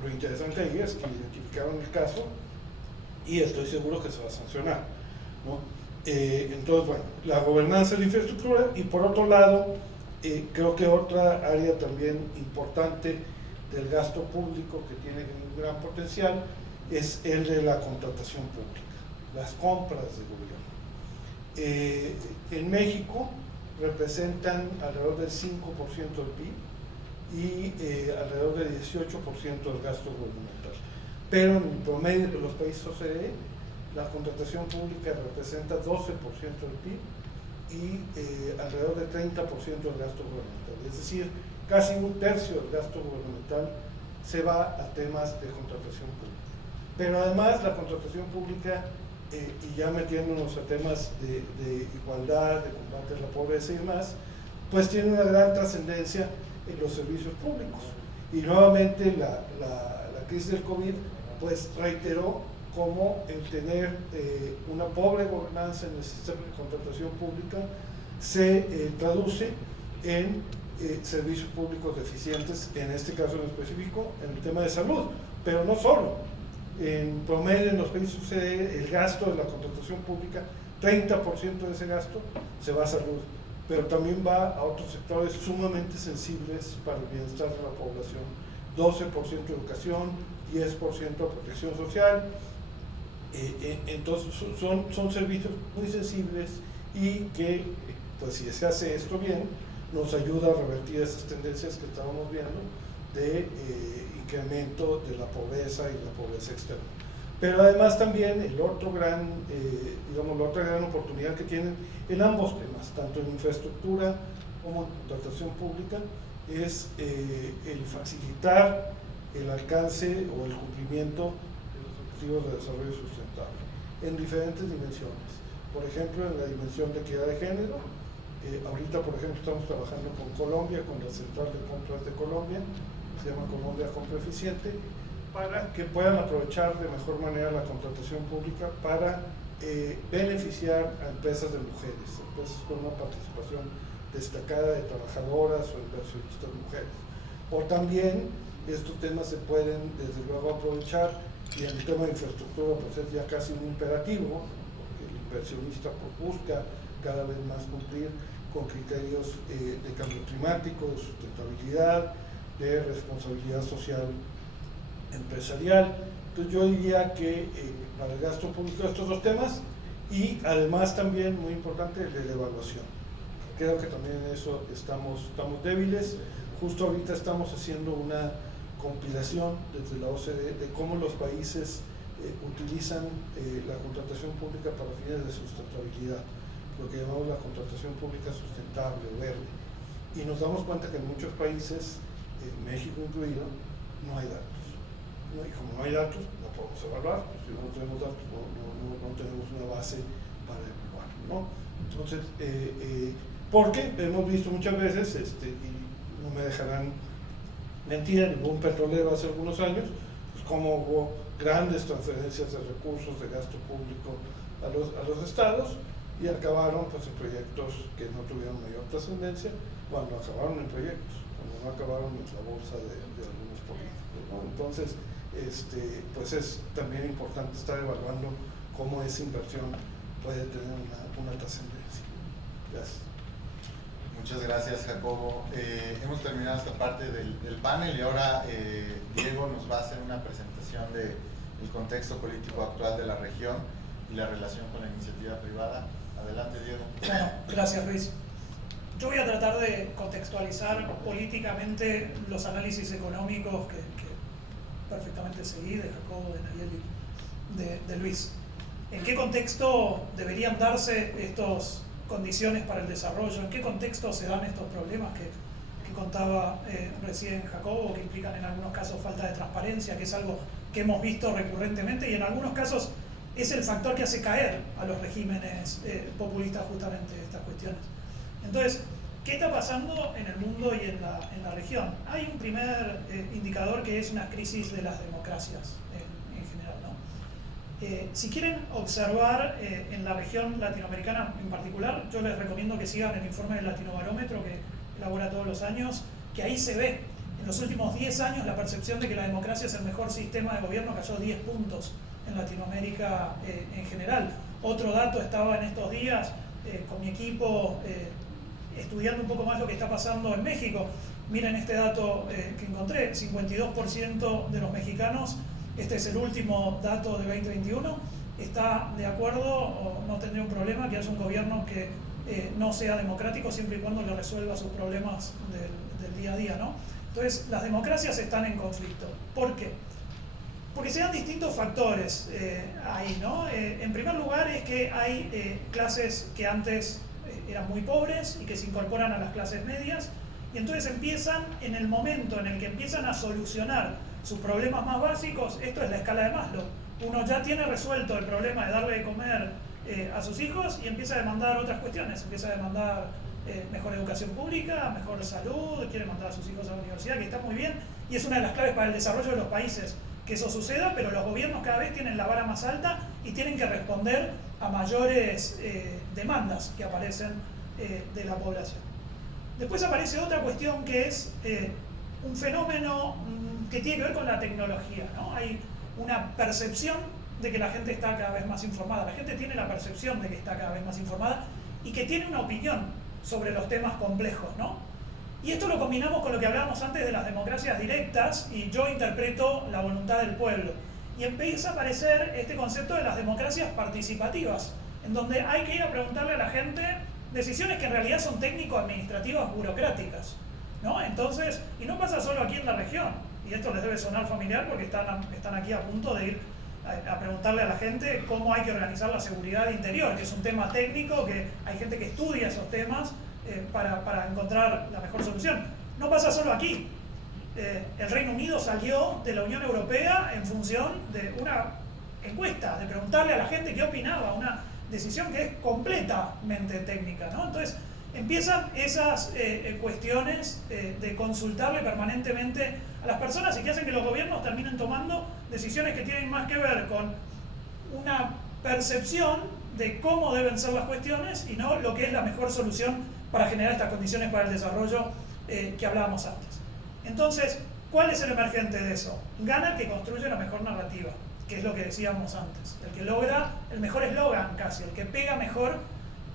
lo interesante ahí es que identificaron el caso y estoy seguro que se va a sancionar, ¿no? Entonces, bueno, la gobernanza de la infraestructura, y por otro lado, creo que otra área también importante del gasto público que tiene un gran potencial es el de la contratación pública, las compras de gobierno. En México representan alrededor del 5% del PIB y alrededor del 18% del gasto gubernamental. Pero en el promedio de los países OCDE, la contratación pública representa 12% del PIB y alrededor del 30% del gasto gubernamental. Es decir, casi un tercio del gasto gubernamental se va a temas de contratación pública. Pero además la contratación pública, y ya metiéndonos a temas de igualdad, de combate a la pobreza y demás, pues tiene una gran trascendencia en los servicios públicos. Y nuevamente la crisis del COVID pues reiteró cómo el tener una pobre gobernanza en el sistema de contratación pública se traduce en servicios públicos deficientes, en este caso en específico, en el tema de salud, pero no solo. En promedio en los países OCDE, el gasto de la contratación pública, 30% de ese gasto se va a salud, pero también va a otros sectores sumamente sensibles para el bienestar de la población, 12% educación, 10% protección social. Entonces son servicios muy sensibles y que, pues si se hace esto bien, nos ayuda a revertir esas tendencias que estábamos viendo de incremento de la pobreza y la pobreza externa. Pero además también la otra gran oportunidad que tienen en ambos temas, tanto en infraestructura como en contratación pública, es el facilitar el alcance o el cumplimiento de los objetivos de desarrollo sustentable en diferentes dimensiones. Por ejemplo, en la dimensión de equidad de género, ahorita por ejemplo estamos trabajando con Colombia, con la Central de Compras de Colombia, se llama Colombia Compra Eficiente, para que puedan aprovechar de mejor manera la contratación pública para beneficiar a empresas de mujeres, empresas con una participación destacada de trabajadoras o inversionistas mujeres. O también estos temas se pueden desde luego aprovechar, y en el tema de infraestructura pues es ya casi un imperativo, porque el inversionista pues, busca cada vez más cumplir con criterios de cambio climático, de sustentabilidad, de responsabilidad social empresarial. Entonces yo diría que para el gasto público estos dos temas, y además también muy importante el de la evaluación. Creo que también en eso estamos débiles. Justo ahorita estamos haciendo una compilación desde la OCDE de cómo los países utilizan la contratación pública para fines de sustentabilidad, lo que llamamos la contratación pública sustentable o verde. Y nos damos cuenta que en muchos países, México incluido, no hay datos. ¿No? Y como no hay datos, no podemos evaluar. Si no tenemos datos, no tenemos una base para evaluar, ¿no? Entonces, porque hemos visto muchas veces, y no me dejarán mentir, hubo un petrolero hace algunos años, pues como hubo grandes transferencias de recursos de gasto público a los estados, y acabaron pues, en proyectos que no tuvieron mayor trascendencia, cuando acabaron en proyectos, cuando no acabaron en la bolsa de algunos políticos, ¿no? Entonces, pues es también importante estar evaluando cómo esa inversión puede tener una trascendencia. Gracias. Muchas gracias, Jacobo. Hemos terminado esta parte del panel y ahora Diego nos va a hacer una presentación del contexto político actual de la región y la relación con la iniciativa privada. Adelante, Diego. Bueno, gracias, Luis. Yo voy a tratar de contextualizar políticamente los análisis económicos que perfectamente seguí de Jacobo, de Nayeli, de Luis. ¿En qué contexto deberían darse estas condiciones para el desarrollo? ¿En qué contexto se dan estos problemas que contaba recién Jacobo, que implican en algunos casos falta de transparencia, que es algo que hemos visto recurrentemente y en algunos casos es el factor que hace caer a los regímenes populistas justamente estas cuestiones? Entonces, ¿qué está pasando en el mundo y en la región? Hay un primer indicador que es una crisis de las democracias en general, ¿no? Si quieren observar en la región latinoamericana en particular, yo les recomiendo que sigan el informe del Latinobarómetro que elabora todos los años, que ahí se ve en los últimos 10 años la percepción de que la democracia es el mejor sistema de gobierno cayó 10 puntos en Latinoamérica en general. Otro dato, estaba en estos días con mi equipo estudiando un poco más lo que está pasando en México. Miren este dato que encontré, 52% de los mexicanos, este es el último dato de 2021, está de acuerdo o no tendría un problema que haya un gobierno que no sea democrático siempre y cuando le resuelva sus problemas del día a día, ¿no? Entonces, las democracias están en conflicto. ¿Por qué? Porque se dan distintos factores ahí, ¿no? En primer lugar es que hay clases que antes eran muy pobres y que se incorporan a las clases medias y entonces empiezan, en el momento en el que empiezan a solucionar sus problemas más básicos, esto es la escala de Maslow, uno ya tiene resuelto el problema de darle de comer a sus hijos y empieza a demandar otras cuestiones, empieza a demandar mejor educación pública, mejor salud, quiere mandar a sus hijos a la universidad, que está muy bien, y es una de las claves para el desarrollo de los países que eso suceda, pero los gobiernos cada vez tienen la vara más alta y tienen que responder a mayores demandas que aparecen de la población. Después aparece otra cuestión que es un fenómeno que tiene que ver con la tecnología, ¿no? Hay una percepción de que la gente está cada vez más informada, la gente tiene la percepción de que está cada vez más informada y que tiene una opinión sobre los temas complejos, ¿no? Y esto lo combinamos con lo que hablábamos antes de las democracias directas y yo interpreto la voluntad del pueblo. Y empieza a aparecer este concepto de las democracias participativas, en donde hay que ir a preguntarle a la gente decisiones que en realidad son técnico-administrativas burocráticas, ¿no? Entonces, y no pasa solo aquí en la región, y esto les debe sonar familiar porque están aquí a punto de ir a preguntarle a la gente cómo hay que organizar la seguridad interior, que es un tema técnico, que hay gente que estudia esos temas para encontrar la mejor solución. No pasa solo aquí. El Reino Unido salió de la Unión Europea en función de una encuesta, de preguntarle a la gente qué opinaba, una decisión que es completamente técnica, ¿no? Entonces, empiezan esas cuestiones de consultarle permanentemente a las personas y que hacen que los gobiernos terminen tomando decisiones que tienen más que ver con una percepción de cómo deben ser las cuestiones y no lo que es la mejor solución para generar estas condiciones para el desarrollo que hablábamos antes. Entonces, ¿cuál es el emergente de eso? Gana el que construye la mejor narrativa, que es lo que decíamos antes. El que logra el mejor eslogan casi, el que pega mejor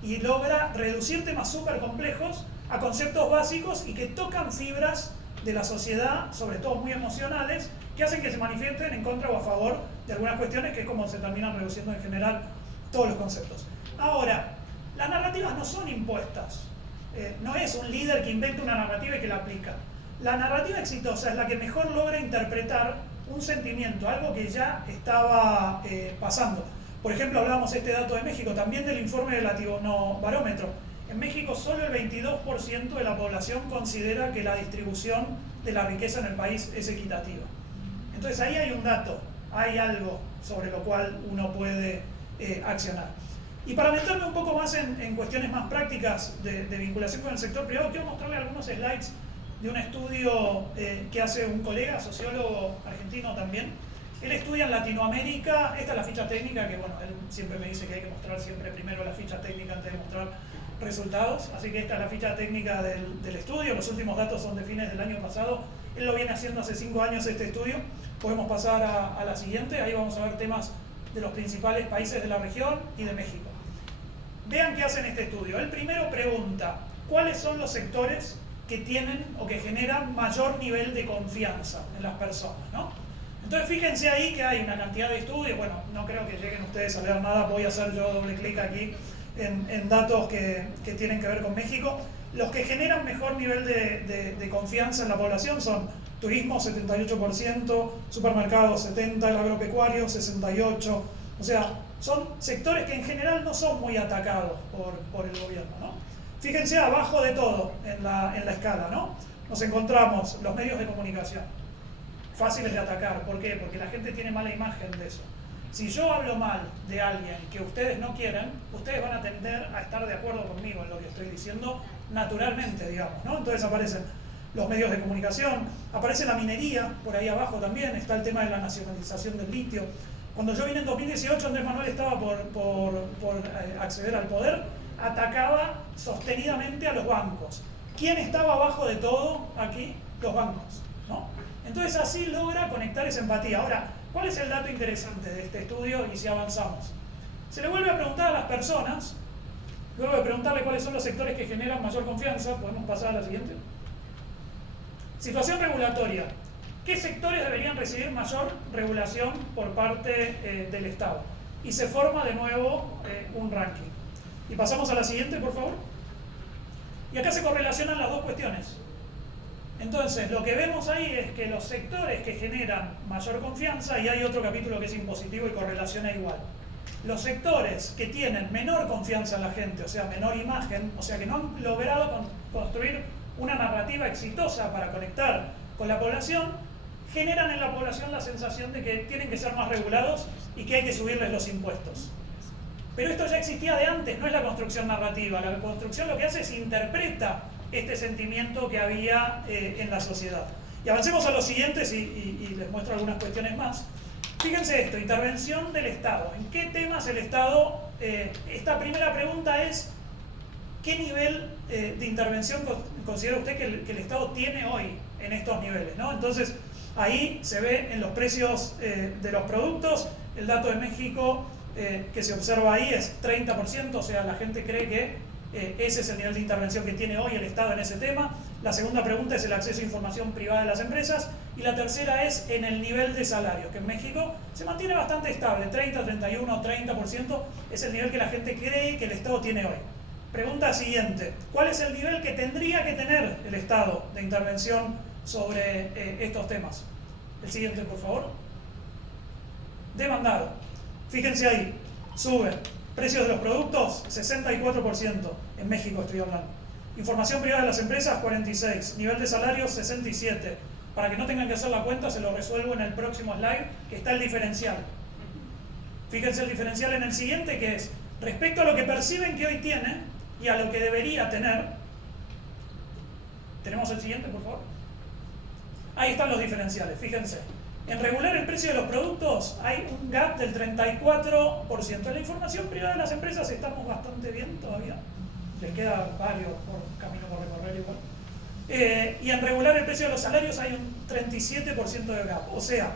y logra reducir temas súper complejos a conceptos básicos y que tocan fibras de la sociedad, sobre todo muy emocionales, que hacen que se manifiesten en contra o a favor de algunas cuestiones, que es como se terminan reduciendo en general todos los conceptos. Ahora, las narrativas no son impuestas. No es un líder que inventa una narrativa y que la aplica. La narrativa exitosa es la que mejor logra interpretar un sentimiento, algo que ya estaba pasando. Por ejemplo, hablábamos este dato de México, también del informe del Latinobarómetro. En México solo el 22% de la población considera que la distribución de la riqueza en el país es equitativa. Entonces ahí hay un dato, hay algo sobre lo cual uno puede accionar. Y para meterme un poco más en cuestiones más prácticas de vinculación con el sector privado, quiero mostrarle algunos slides de un estudio que hace un colega, sociólogo argentino también. Él estudia en Latinoamérica. Esta es la ficha técnica, que bueno, él siempre me dice que hay que mostrar siempre primero la ficha técnica antes de mostrar resultados. Así que esta es la ficha técnica del estudio. Los últimos datos son de fines del año pasado. Él lo viene haciendo hace 5 años este estudio. Podemos pasar a la siguiente. Ahí vamos a ver temas de los principales países de la región y de México. Vean qué hacen este estudio. Él primero pregunta cuáles son los sectores que tienen o que generan mayor nivel de confianza en las personas, ¿no? Entonces fíjense ahí que hay una cantidad de estudios. Bueno, no creo que lleguen ustedes a leer nada, voy a hacer yo doble clic aquí en datos que tienen que ver con México. Los que generan mejor nivel de confianza en la población son turismo 78%, supermercados 70%, el agropecuario 68%. O sea, son sectores que en general no son muy atacados por el gobierno, ¿no? Fíjense abajo de todo en la escala, ¿no? Nos encontramos los medios de comunicación, fáciles de atacar. ¿Por qué? Porque la gente tiene mala imagen de eso. Si yo hablo mal de alguien que ustedes no quieren, ustedes van a tender a estar de acuerdo conmigo en lo que estoy diciendo naturalmente, digamos, ¿no? Entonces aparecen los medios de comunicación, aparece la minería, por ahí abajo también, está el tema de la nacionalización del litio. Cuando yo vine en 2018, Andrés Manuel estaba por acceder al poder, atacaba sostenidamente a los bancos. ¿Quién estaba abajo de todo aquí? Los bancos, ¿no? Entonces así logra conectar esa empatía. Ahora, ¿cuál es el dato interesante de este estudio y si avanzamos? Se le vuelve a preguntar a las personas, luego de preguntarle cuáles son los sectores que generan mayor confianza, podemos pasar a la siguiente. Situación regulatoria. ¿Qué sectores deberían recibir mayor regulación por parte del Estado? Y se forma de nuevo un ranking. Y pasamos a la siguiente, por favor. Y acá se correlacionan las dos cuestiones. Entonces, lo que vemos ahí es que los sectores que generan mayor confianza, y hay otro capítulo que es impositivo y correlaciona igual. Los sectores que tienen menor confianza en la gente, o sea, menor imagen, o sea, que no han logrado construir una narrativa exitosa para conectar con la población, generan en la población la sensación de que tienen que ser más regulados y que hay que subirles los impuestos. Pero esto ya existía de antes, no es la construcción narrativa. La construcción lo que hace es interpreta este sentimiento que había en la sociedad. Y avancemos a los siguientes y les muestro algunas cuestiones más. Fíjense esto, intervención del Estado. ¿En qué temas el Estado? Esta primera pregunta es, ¿qué nivel de intervención considera usted que el Estado tiene hoy en estos niveles, ¿no? Entonces, ahí se ve en los precios de los productos, el dato de México que se observa ahí es 30%, o sea, la gente cree que ese es el nivel de intervención que tiene hoy el Estado en ese tema. La segunda pregunta es el acceso a información privada de las empresas. Y la tercera es en el nivel de salario, que en México se mantiene bastante estable, 30, 31, 30% es el nivel que la gente cree que el Estado tiene hoy. Pregunta siguiente, ¿cuál es el nivel que tendría que tener el Estado de intervención sobre estos temas? El siguiente, por favor. Demandado. Fíjense ahí, sube. Precios de los productos, 64%. En México estoy hablando. Información privada de las empresas, 46%. Nivel de salarios, 67%. Para que no tengan que hacer la cuenta, se lo resuelvo en el próximo slide, que está el diferencial. Fíjense el diferencial en el siguiente, que es respecto a lo que perciben que hoy tiene y a lo que debería tener. ¿Tenemos el siguiente, por favor? Ahí están los diferenciales, fíjense. En regular el precio de los productos hay un gap del 34%. En la información privada de las empresas estamos bastante bien todavía. Les queda varios camino por recorrer igual. Y en regular el precio de los salarios hay un 37% de gap. O sea,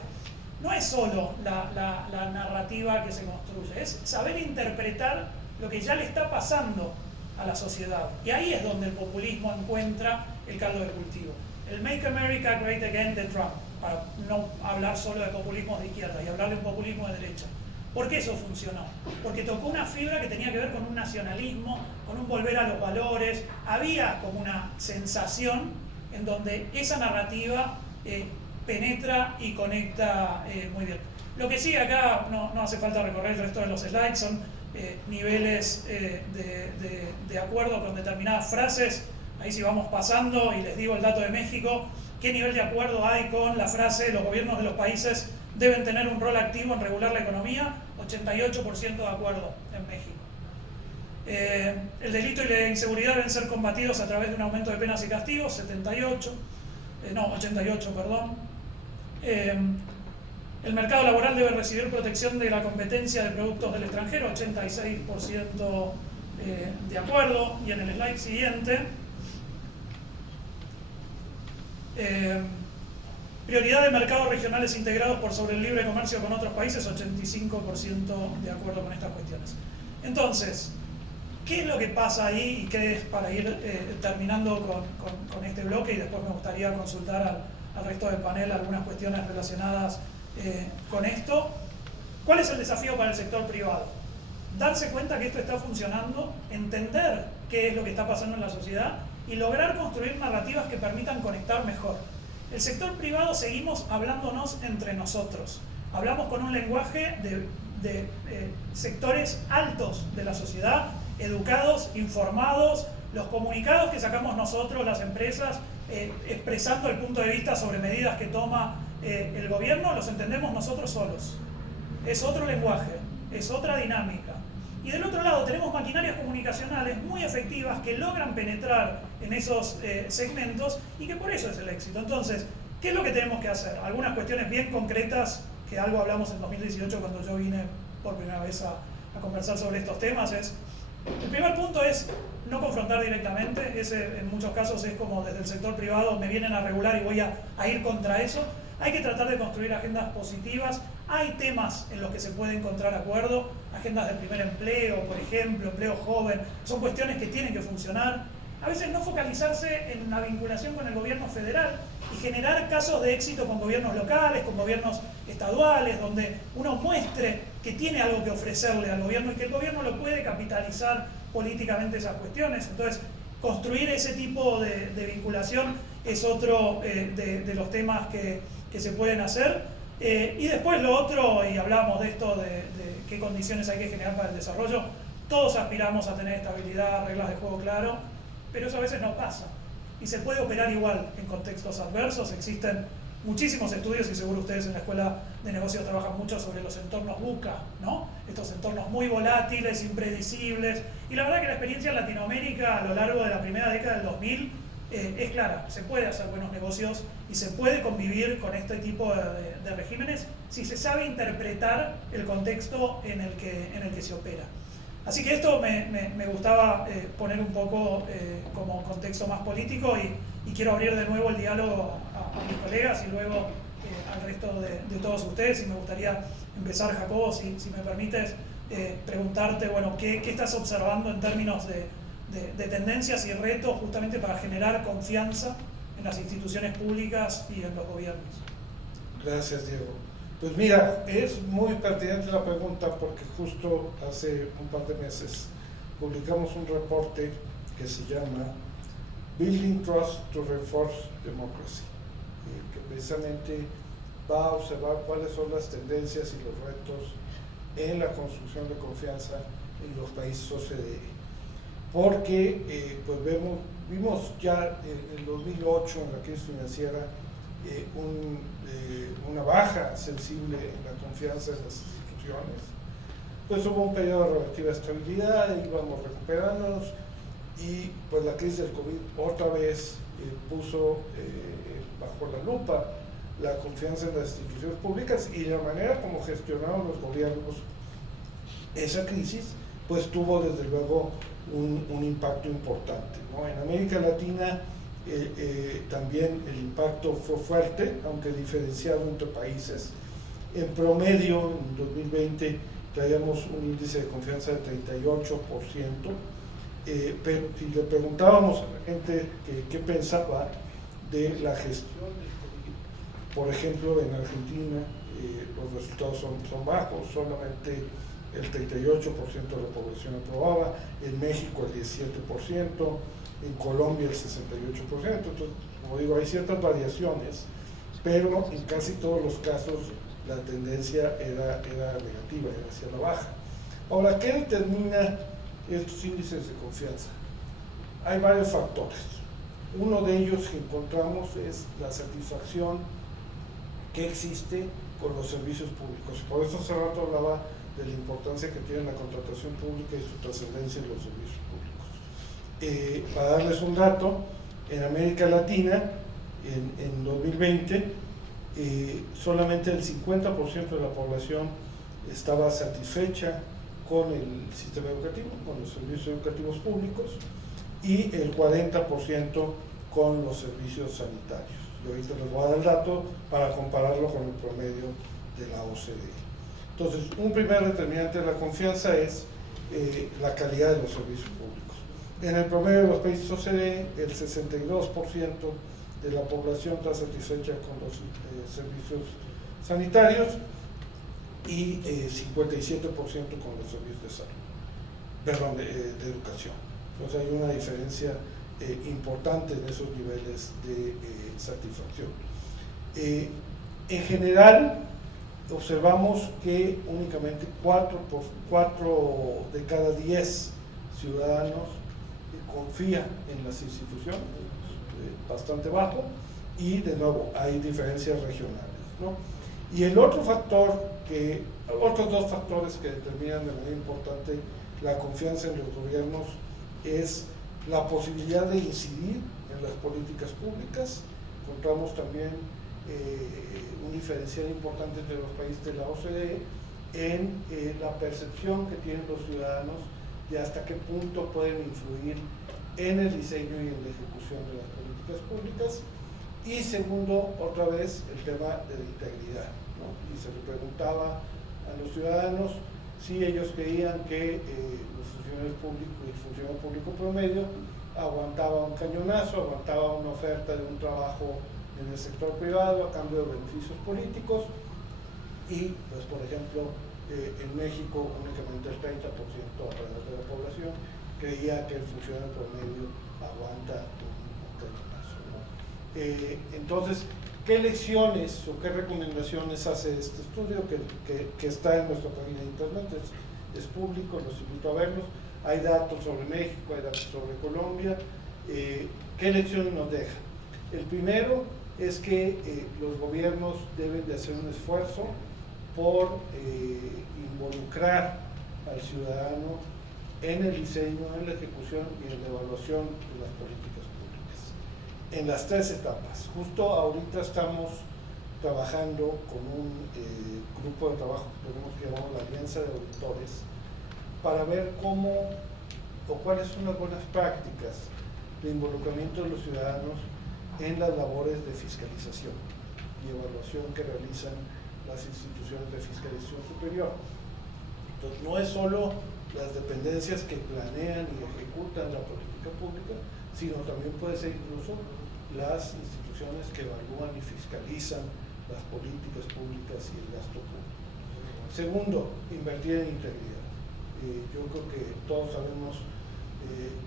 no es solo la narrativa que se construye, es saber interpretar lo que ya le está pasando a la sociedad. Y ahí es donde el populismo encuentra el caldo de cultivo. El Make America Great Again de Trump, para no hablar solo de populismo de izquierda y hablar de un populismo de derecha. ¿Por qué eso funcionó? Porque tocó una fibra que tenía que ver con un nacionalismo, con un volver a los valores. Había como una sensación en donde esa narrativa penetra y conecta muy bien. Lo que sí, acá no hace falta recorrer el resto de los slides, son niveles de acuerdo con determinadas frases. Ahí sí vamos pasando y les digo el dato de México. ¿Qué nivel de acuerdo hay con la frase los gobiernos de los países deben tener un rol activo en regular la economía? 88% de acuerdo en México. El delito y la inseguridad deben ser combatidos a través de un aumento de penas y castigos, 88, perdón. El mercado laboral debe recibir protección de la competencia de productos del extranjero, 86% de acuerdo. Y en el slide siguiente, prioridad de mercados regionales integrados por sobre el libre comercio con otros países, 85% de acuerdo con estas cuestiones. Entonces, ¿qué es lo que pasa ahí? Y qué es, para ir terminando con este bloque, y después me gustaría consultar al resto del panel algunas cuestiones relacionadas con esto. ¿Cuál es el desafío para el sector privado? Darse cuenta que esto está funcionando, entender qué es lo que está pasando en la sociedad y lograr construir narrativas que permitan conectar mejor. El sector privado seguimos hablándonos entre nosotros. Hablamos con un lenguaje de sectores altos de la sociedad, educados, informados, los comunicados que sacamos nosotros, las empresas, expresando el punto de vista sobre medidas que toma el gobierno, los entendemos nosotros solos. Es otro lenguaje, es otra dinámica. Y del otro lado tenemos maquinarias comunicacionales muy efectivas que logran penetrar en esos segmentos y que por eso es el éxito. Entonces, ¿qué es lo que tenemos que hacer? Algunas cuestiones bien concretas, que algo hablamos en 2018 cuando yo vine por primera vez a conversar sobre estos temas, es: el primer punto es no confrontar directamente. Ese en muchos casos es como desde el sector privado me vienen a regular y voy a ir contra eso. Hay que tratar de construir agendas positivas. Hay temas en los que se puede encontrar acuerdo, agendas del primer empleo, por ejemplo, empleo joven, son cuestiones que tienen que funcionar. A veces no focalizarse en la vinculación con el gobierno federal y generar casos de éxito con gobiernos locales, con gobiernos estaduales, donde uno muestre que tiene algo que ofrecerle al gobierno y que el gobierno lo puede capitalizar políticamente esas cuestiones. Entonces, construir ese tipo de vinculación es otro de los temas que se pueden hacer. Y después lo otro, y hablamos de esto, de qué condiciones hay que generar para el desarrollo. Todos aspiramos a tener estabilidad, reglas de juego claro, pero eso a veces no pasa. Y se puede operar igual en contextos adversos. Existen muchísimos estudios, y seguro ustedes en la Escuela de Negocios trabajan mucho sobre los entornos VUCA, ¿no? Estos entornos muy volátiles, impredecibles. Y la verdad que la experiencia en Latinoamérica a lo largo de la primera década del 2000 es clara. Se puede hacer buenos negocios y se puede convivir con este tipo de regímenes si se sabe interpretar el contexto en el que se opera. Así que esto me gustaba poner un poco como contexto más político, y quiero abrir de nuevo el diálogo a mis colegas y luego al resto de todos ustedes. Y me gustaría empezar, Jacobo, si me permites, preguntarte, bueno, ¿qué estás observando en términos de tendencias y retos justamente para generar confianza en las instituciones públicas y en los gobiernos? Gracias, Diego. Pues mira, es muy pertinente la pregunta porque justo hace un par de meses publicamos un reporte que se llama Building Trust to Reinforce Democracy, que precisamente va a observar cuáles son las tendencias y los retos en la construcción de confianza en los países OCDE. Porque pues vimos ya en el 2008, en la crisis financiera, una baja sensible en la confianza en las instituciones. Pues hubo un periodo de relativa estabilidad, íbamos recuperándonos, y pues la crisis del COVID otra vez puso bajo la lupa la confianza en las instituciones públicas y la manera como gestionaron los gobiernos esa crisis, pues tuvo desde luego un impacto importante, ¿no? En América Latina también el impacto fue fuerte, aunque diferenciado entre países. En promedio, en 2020 traíamos un índice de confianza de 38%, pero si le preguntábamos a la gente qué pensaba de la gestión del COVID, por ejemplo, en Argentina los resultados son bajos, solamente el 38% de la población aprobaba, en México el 17%, en Colombia el 68%, entonces, como digo, hay ciertas variaciones, pero en casi todos los casos la tendencia era negativa, era hacia la baja. Ahora, ¿qué determina estos índices de confianza? Hay varios factores. Uno de ellos que encontramos es la satisfacción que existe con los servicios públicos. Por eso hace rato hablaba de la importancia que tiene la contratación pública y su trascendencia en los servicios públicos. Para darles un dato, en América Latina, en 2020, solamente el 50% de la población estaba satisfecha con el sistema educativo, con los servicios educativos públicos, y el 40% con los servicios sanitarios. Y ahorita les voy a dar el dato para compararlo con el promedio de la OCDE. Entonces, un primer determinante de la confianza es la calidad de los servicios públicos. En el promedio de los países OCDE, el 62% de la población está satisfecha con los servicios sanitarios y 57% con los servicios de salud, perdón, de educación. Entonces hay una diferencia importante en esos niveles de satisfacción. En general, observamos que únicamente 4 de cada 10 ciudadanos confía en las instituciones, bastante bajo, y de nuevo hay diferencias regionales, ¿no? Y el otro factor, otros dos factores que determinan de manera importante la confianza en los gobiernos es la posibilidad de incidir en las políticas públicas. Encontramos también un diferencial importante entre los países de la OCDE en la percepción que tienen los ciudadanos de hasta qué punto pueden influir en el diseño y en la ejecución de las políticas públicas. Y segundo, otra vez, el tema de la integridad, ¿no? Y se le preguntaba a los ciudadanos si ellos creían que los funcionarios públicos y el funcionario público promedio aguantaba un cañonazo, aguantaba una oferta de un trabajo en el sector privado a cambio de beneficios políticos. Y, pues, por ejemplo, en México únicamente el 30% alrededor de la población creía que el funcionario promedio aguanta un cañonazo, ¿no? Entonces, ¿qué lecciones o qué recomendaciones hace este estudio que está en nuestra página de internet? Es público, los invito a verlos. Hay datos sobre México, hay datos sobre Colombia. ¿Qué lecciones nos deja? El primero es que los gobiernos deben de hacer un esfuerzo por involucrar al ciudadano en el diseño, en la ejecución y en la evaluación de las políticas públicas, en las tres etapas. Justo ahorita estamos trabajando con un grupo de trabajo que tenemos que llamamos la Alianza de Auditores, para ver cómo o cuáles son las buenas prácticas de involucramiento de los ciudadanos en las labores de fiscalización y evaluación que realizan las instituciones de fiscalización superior. Entonces, no es solo las dependencias que planean y ejecutan la política pública, sino también puede ser incluso las instituciones que evalúan y fiscalizan las políticas públicas y el gasto público. Segundo, invertir en integridad. Yo creo que todos sabemos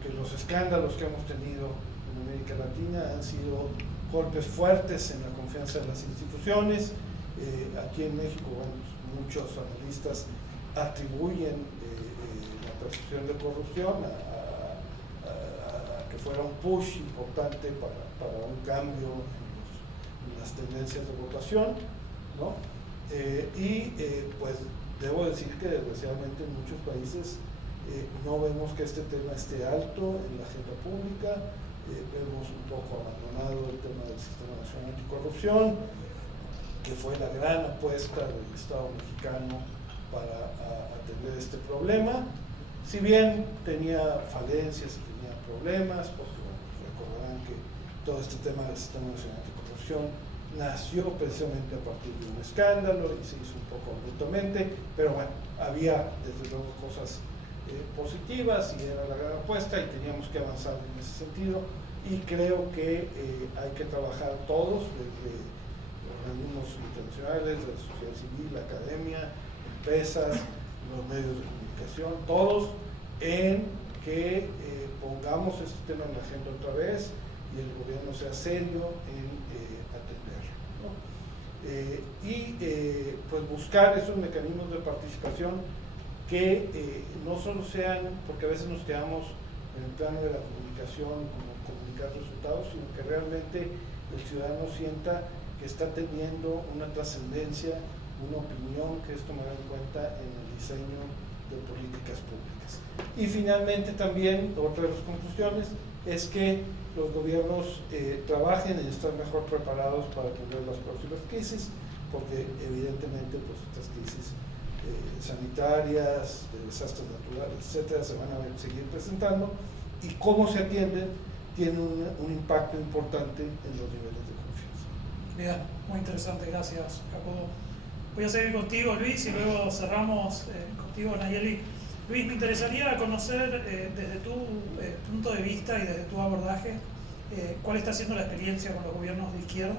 que los escándalos que hemos tenido en América Latina han sido golpes fuertes en la confianza de las instituciones. Aquí en México, bueno, muchos analistas atribuyen la percepción de corrupción a que fuera un push importante para un cambio en las tendencias de votación, ¿no? Pues debo decir que desgraciadamente en muchos países no vemos que este tema esté alto en la agenda pública, vemos un poco abandonado el tema del Sistema Nacional Anticorrupción, que fue la gran apuesta del Estado mexicano para atender este problema. Si bien tenía falencias y tenía problemas, porque bueno, recordarán que todo este tema del Sistema Nacional Anticorrupción nació precisamente a partir de un escándalo y se hizo un poco abruptamente, pero bueno, había desde luego cosas positivas y era la gran apuesta y teníamos que avanzar en ese sentido, y creo que hay que trabajar todos, desde organismos internacionales, de la sociedad civil, la academia, empresas, los medios de comunicación, todos, en que pongamos este tema en la agenda otra vez y el gobierno sea serio en atenderlo, ¿no? Pues buscar esos mecanismos de participación que no solo sean, porque a veces nos quedamos en el plano de la comunicación, como comunicar resultados, sino que realmente el ciudadano sienta que está teniendo una trascendencia, una opinión que es tomada en cuenta en el diseño de políticas públicas. Y finalmente también, otra de las conclusiones, es que los gobiernos trabajen en estar mejor preparados para atender las próximas crisis, porque evidentemente pues estas crisis sanitarias, de desastres naturales, etcétera, se van a seguir presentando, y cómo se atienden tiene un impacto importante en los niveles de confianza. Bien, muy interesante, gracias, Jacobo. Voy a seguir contigo, Luis, y luego cerramos contigo, Nayeli. Luis, me interesaría conocer desde tu punto de vista y desde tu abordaje cuál está siendo la experiencia con los gobiernos de izquierda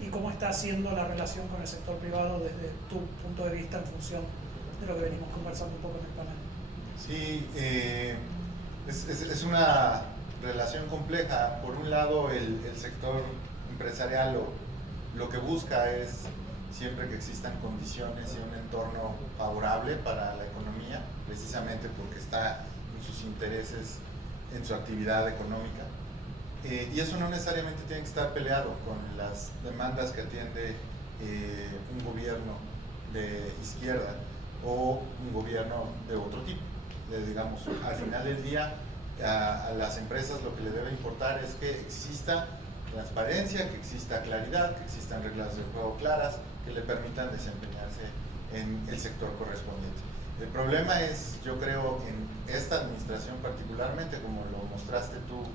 y cómo está siendo la relación con el sector privado desde tu punto de vista en función de lo que venimos conversando un poco en el panel. Sí, es una relación compleja. Por un lado, el sector empresarial lo que busca es siempre que existan condiciones y un entorno favorable para la economía, precisamente porque está en sus intereses, en su actividad económica. Y eso no necesariamente tiene que estar peleado con las demandas que atiende un gobierno de izquierda o un gobierno de otro tipo. Digamos, al final del día, a las empresas lo que le debe importar es que exista transparencia, que exista claridad, que existan reglas de juego claras que le permitan desempeñarse en el sector correspondiente. El problema es, yo creo, en esta administración particularmente, como lo mostraste tú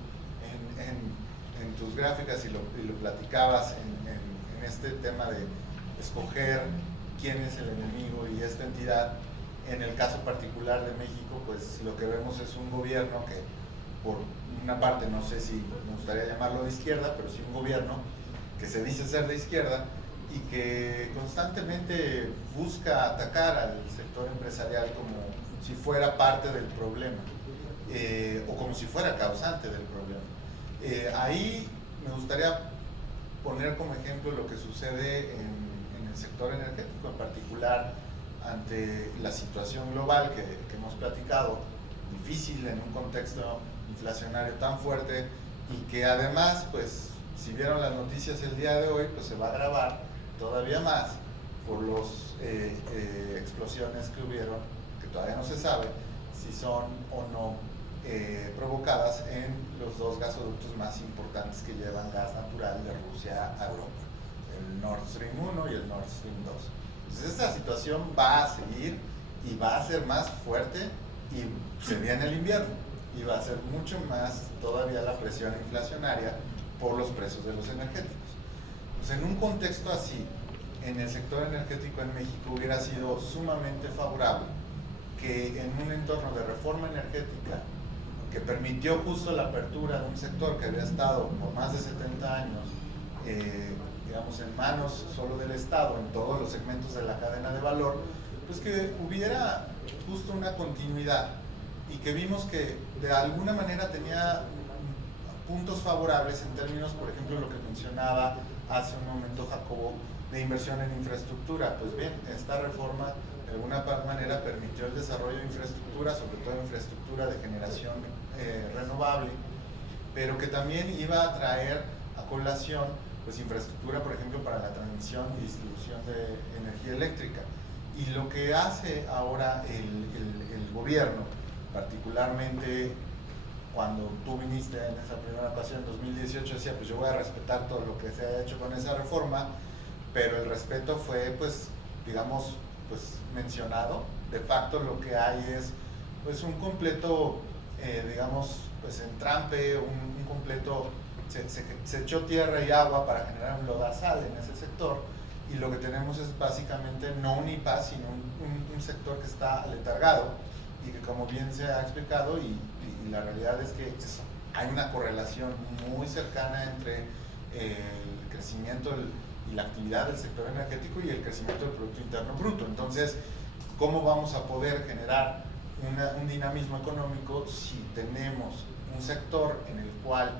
en tus gráficas y lo platicabas en este tema de escoger quién es el enemigo y esta entidad. En el caso particular de México, pues lo que vemos es un gobierno que, por una parte, no sé si me gustaría llamarlo de izquierda, pero sí un gobierno que se dice ser de izquierda y que constantemente busca atacar al sector empresarial como si fuera parte del problema o como si fuera causante del problema. Ahí me gustaría poner como ejemplo lo que sucede en el sector energético, en particular ante la situación global que hemos platicado, difícil en un contexto inflacionario tan fuerte y que además, pues, si vieron las noticias el día de hoy, pues se va a agravar todavía más por las explosiones que hubieron, que todavía no se sabe si son o no provocadas en los dos gasoductos más importantes que llevan gas natural de Rusia a Europa, el Nord Stream 1 y el Nord Stream 2. Entonces esta situación va a seguir y va a ser más fuerte y se viene el invierno y va a ser mucho más todavía la presión inflacionaria por los precios de los energéticos. Pues en un contexto así, en el sector energético en México hubiera sido sumamente favorable que en un entorno de reforma energética que permitió justo la apertura de un sector que había estado por más de 70 años digamos, en manos solo del Estado en todos los segmentos de la cadena de valor, pues que hubiera justo una continuidad y que vimos que de alguna manera tenía puntos favorables en términos, por ejemplo, lo que mencionaba hace un momento Jacobo, de inversión en infraestructura. Pues bien, esta reforma de alguna manera permitió el desarrollo de infraestructura, sobre todo infraestructura de generación renovable, pero que también iba a traer a colación pues infraestructura, por ejemplo, para la transmisión y distribución de energía eléctrica. Y lo que hace ahora el gobierno particularmente cuando tú viniste en esa primera ocasión en 2018, decía, pues yo voy a respetar todo lo que se haya hecho con esa reforma, pero el respeto fue, pues, digamos, pues mencionado. De facto lo que hay es pues un completo, digamos, pues entrampe, un completo, se echó tierra y agua para generar un lodazal en ese sector, y lo que tenemos es básicamente no un IPAS, sino un sector que está aletargado y que, como bien se ha explicado, y la realidad es que hay una correlación muy cercana entre el crecimiento y la actividad del sector energético y el crecimiento del Producto Interno Bruto. Entonces, ¿cómo vamos a poder generar un dinamismo económico si tenemos un sector en el cual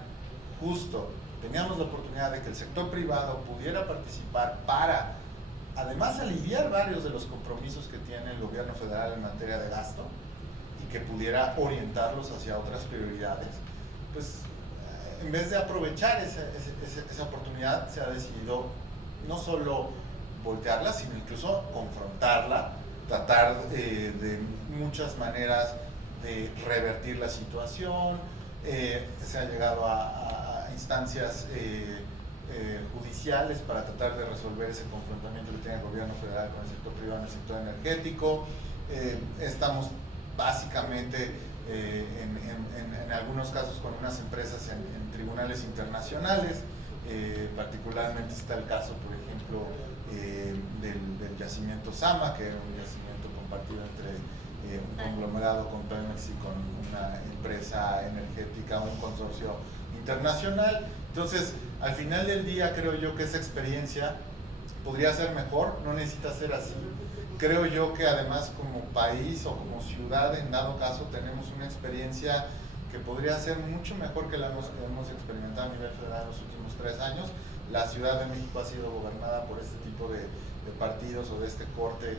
justo teníamos la oportunidad de que el sector privado pudiera participar para, además, aliviar varios de los compromisos que tiene el gobierno federal en materia de gasto y que pudiera orientarlos hacia otras prioridades? Pues en vez de aprovechar esa oportunidad, se ha decidido no solo voltearla, sino incluso confrontarla, tratar de muchas maneras de revertir la situación. Se ha llegado a instancias judiciales para tratar de resolver ese confrontamiento que tiene el gobierno federal con el sector privado en el sector energético. Estamos básicamente en algunos casos con unas empresas en tribunales internacionales. Particularmente está el caso, por ejemplo, del yacimiento Zama, que era un yacimiento compartido entre un conglomerado con Pemex y con una empresa energética, un consorcio internacional. Entonces, al final del día, creo yo que esa experiencia podría ser mejor, no necesita ser así. Creo yo que además, como país o como ciudad, en dado caso, tenemos una experiencia que podría ser mucho mejor que la que hemos experimentado a nivel federal en los últimos 3 años. La Ciudad de México ha sido gobernada por este tipo de partidos o de este corte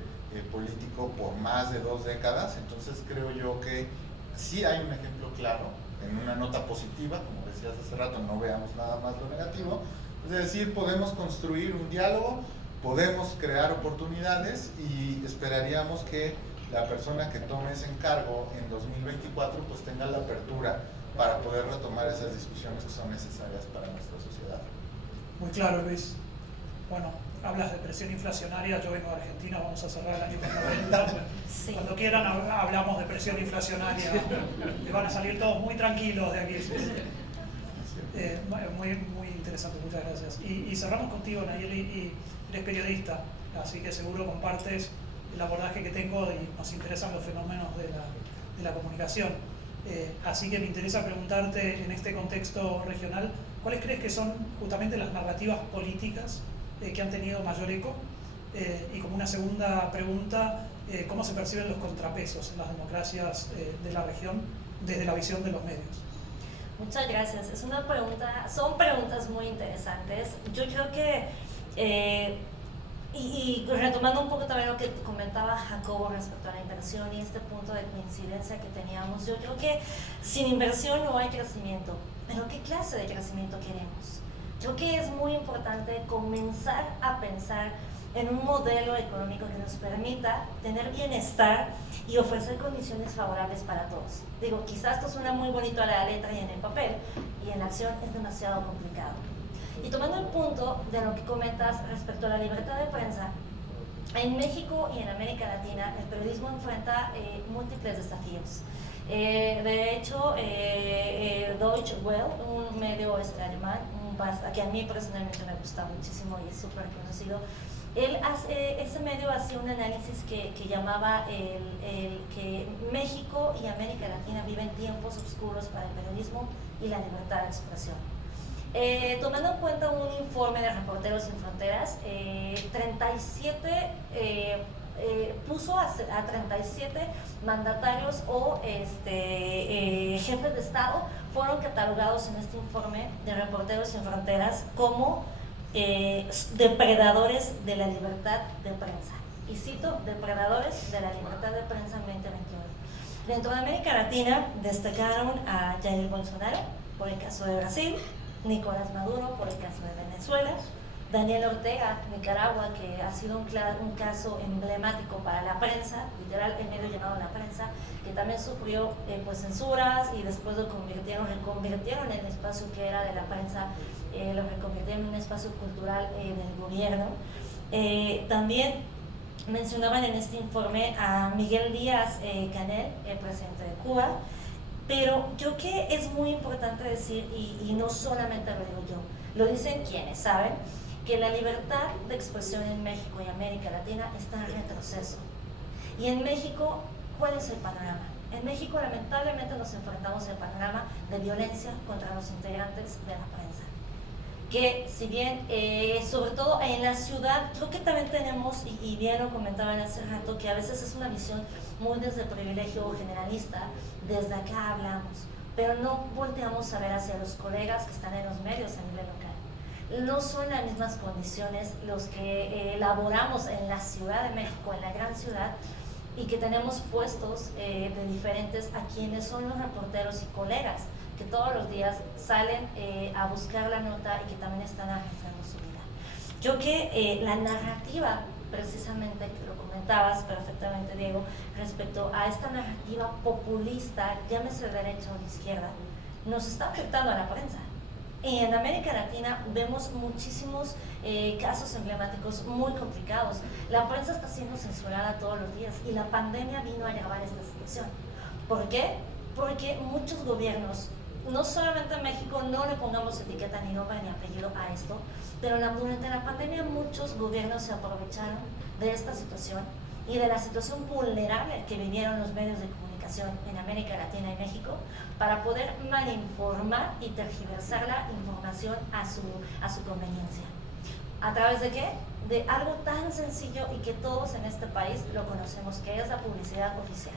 político por más de 2 décadas. Entonces creo yo que sí hay un ejemplo claro, en una nota positiva, como decías hace rato, no veamos nada más lo negativo. Es decir, podemos construir un diálogo, podemos crear oportunidades, y esperaríamos que la persona que tome ese encargo en 2024 pues tenga la apertura para poder retomar esas discusiones que son necesarias para nuestra sociedad. Muy claro, Luis. Bueno, hablas de presión inflacionaria, yo vengo de Argentina, vamos a cerrar el año con 90. Sí. Cuando quieran hablamos de presión inflacionaria, y van a salir todos muy tranquilos de aquí. Muy interesante, muchas gracias. Y cerramos contigo, Nayeli, y eres periodista, así que seguro compartes el abordaje que tengo y nos interesan los fenómenos de la comunicación. Así que me interesa preguntarte, en este contexto regional, ¿cuáles crees que son justamente las narrativas políticas que han tenido mayor eco? Y como una segunda pregunta, ¿cómo se perciben los contrapesos en las democracias de la región desde la visión de los medios? Muchas gracias. Son preguntas muy interesantes. Yo creo que, y retomando un poco también lo que comentaba Jacobo respecto a la inversión y este punto de coincidencia que teníamos, yo creo que sin inversión no hay crecimiento. Pero ¿qué clase de crecimiento queremos? Creo que es muy importante comenzar a pensar en un modelo económico que nos permita tener bienestar y ofrecer condiciones favorables para todos. Digo, quizás esto suena muy bonito a la letra y en el papel, y en la acción es demasiado complicado. Y tomando el punto de lo que comentas respecto a la libertad de prensa, en México y en América Latina el periodismo enfrenta múltiples desafíos. De hecho, Deutsche Welle, un medio alemán, que a mí personalmente me gusta muchísimo y es súper conocido, ese medio hacía un análisis que llamaba que México y América Latina viven tiempos oscuros para el periodismo y la libertad de expresión. Tomando en cuenta un informe de Reporteros Sin Fronteras, 37 puso a 37 mandatarios o jefes de Estado fueron catalogados en este informe de Reporteros Sin Fronteras como depredadores de la libertad de prensa. Y cito, depredadores de la libertad de prensa en 2021. Dentro de América Latina destacaron a Jair Bolsonaro por el caso de Brasil, Nicolás Maduro por el caso de Venezuela, Daniel Ortega, Nicaragua, que ha sido un caso emblemático para la prensa, literal el medio llamado La Prensa, que también sufrió pues censuras y después lo reconvirtieron en el espacio que era de la prensa, lo reconvirtieron en un espacio cultural del gobierno. También mencionaban en este informe a Miguel Díaz-Canel, el presidente de Cuba, pero creo que es muy importante decir, y no solamente lo digo yo, lo dicen quienes saben, que la libertad de expresión en México y América Latina está en retroceso. Y en México, ¿cuál es el panorama? En México lamentablemente nos enfrentamos al panorama de violencia contra los integrantes de la prensa. Que si bien, sobre todo en la ciudad, creo que también tenemos, y bien lo comentaban hace rato, que a veces es una visión muy desde el privilegio generalista, desde acá hablamos, pero no volteamos a ver hacia los colegas que están en los medios a nivel local. No son las mismas condiciones los que laboramos en la Ciudad de México, en la gran ciudad, y que tenemos puestos de diferentes a quienes son los reporteros y colegas que todos los días salen a buscar la nota y que también están arriesgando su vida. Yo que la narrativa, precisamente, que lo comentabas perfectamente, Diego, respecto a esta narrativa populista, llámese de derecha o de izquierda, nos está afectando a la prensa. Y en América Latina vemos muchísimos casos emblemáticos muy complicados. La prensa está siendo censurada todos los días y la pandemia vino a agravar esta situación. ¿Por qué? Porque muchos gobiernos, no solamente en México, no le pongamos etiqueta ni nombre ni apellido a esto, pero durante la pandemia muchos gobiernos se aprovecharon de esta situación y de la situación vulnerable que vivieron los medios de comunicación en América Latina y México para poder malinformar y tergiversar la información a su conveniencia. ¿A través de qué? De algo tan sencillo y que todos en este país lo conocemos, que es la publicidad oficial.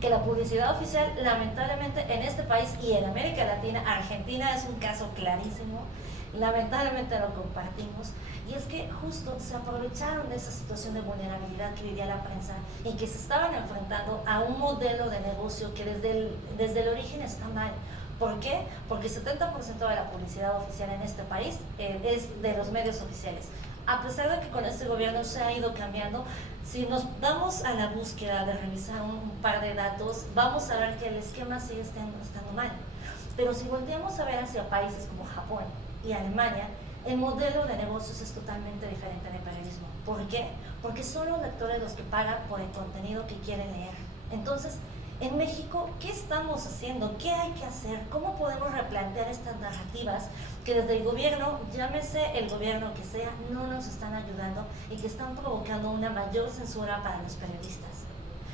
Que la publicidad oficial, lamentablemente, en este país y en América Latina, Argentina es un caso clarísimo, lamentablemente lo compartimos, y es que justo se aprovecharon de esa situación de vulnerabilidad que vivía la prensa y que se estaban enfrentando a un modelo de negocio que desde el origen está mal. ¿Por qué? Porque el 70% de la publicidad oficial en este país es de los medios oficiales. A pesar de que con este gobierno se ha ido cambiando, si nos damos a la búsqueda de revisar un par de datos, vamos a ver que el esquema sigue estando mal. Pero si volteamos a ver hacia países como Japón y Alemania, el modelo de negocios es totalmente diferente en el periodismo. ¿Por qué? Porque son los lectores los que pagan por el contenido que quieren leer. Entonces, en México, ¿qué estamos haciendo? ¿Qué hay que hacer? ¿Cómo podemos replantear estas narrativas que desde el gobierno, llámese el gobierno que sea, no nos están ayudando y que están provocando una mayor censura para los periodistas?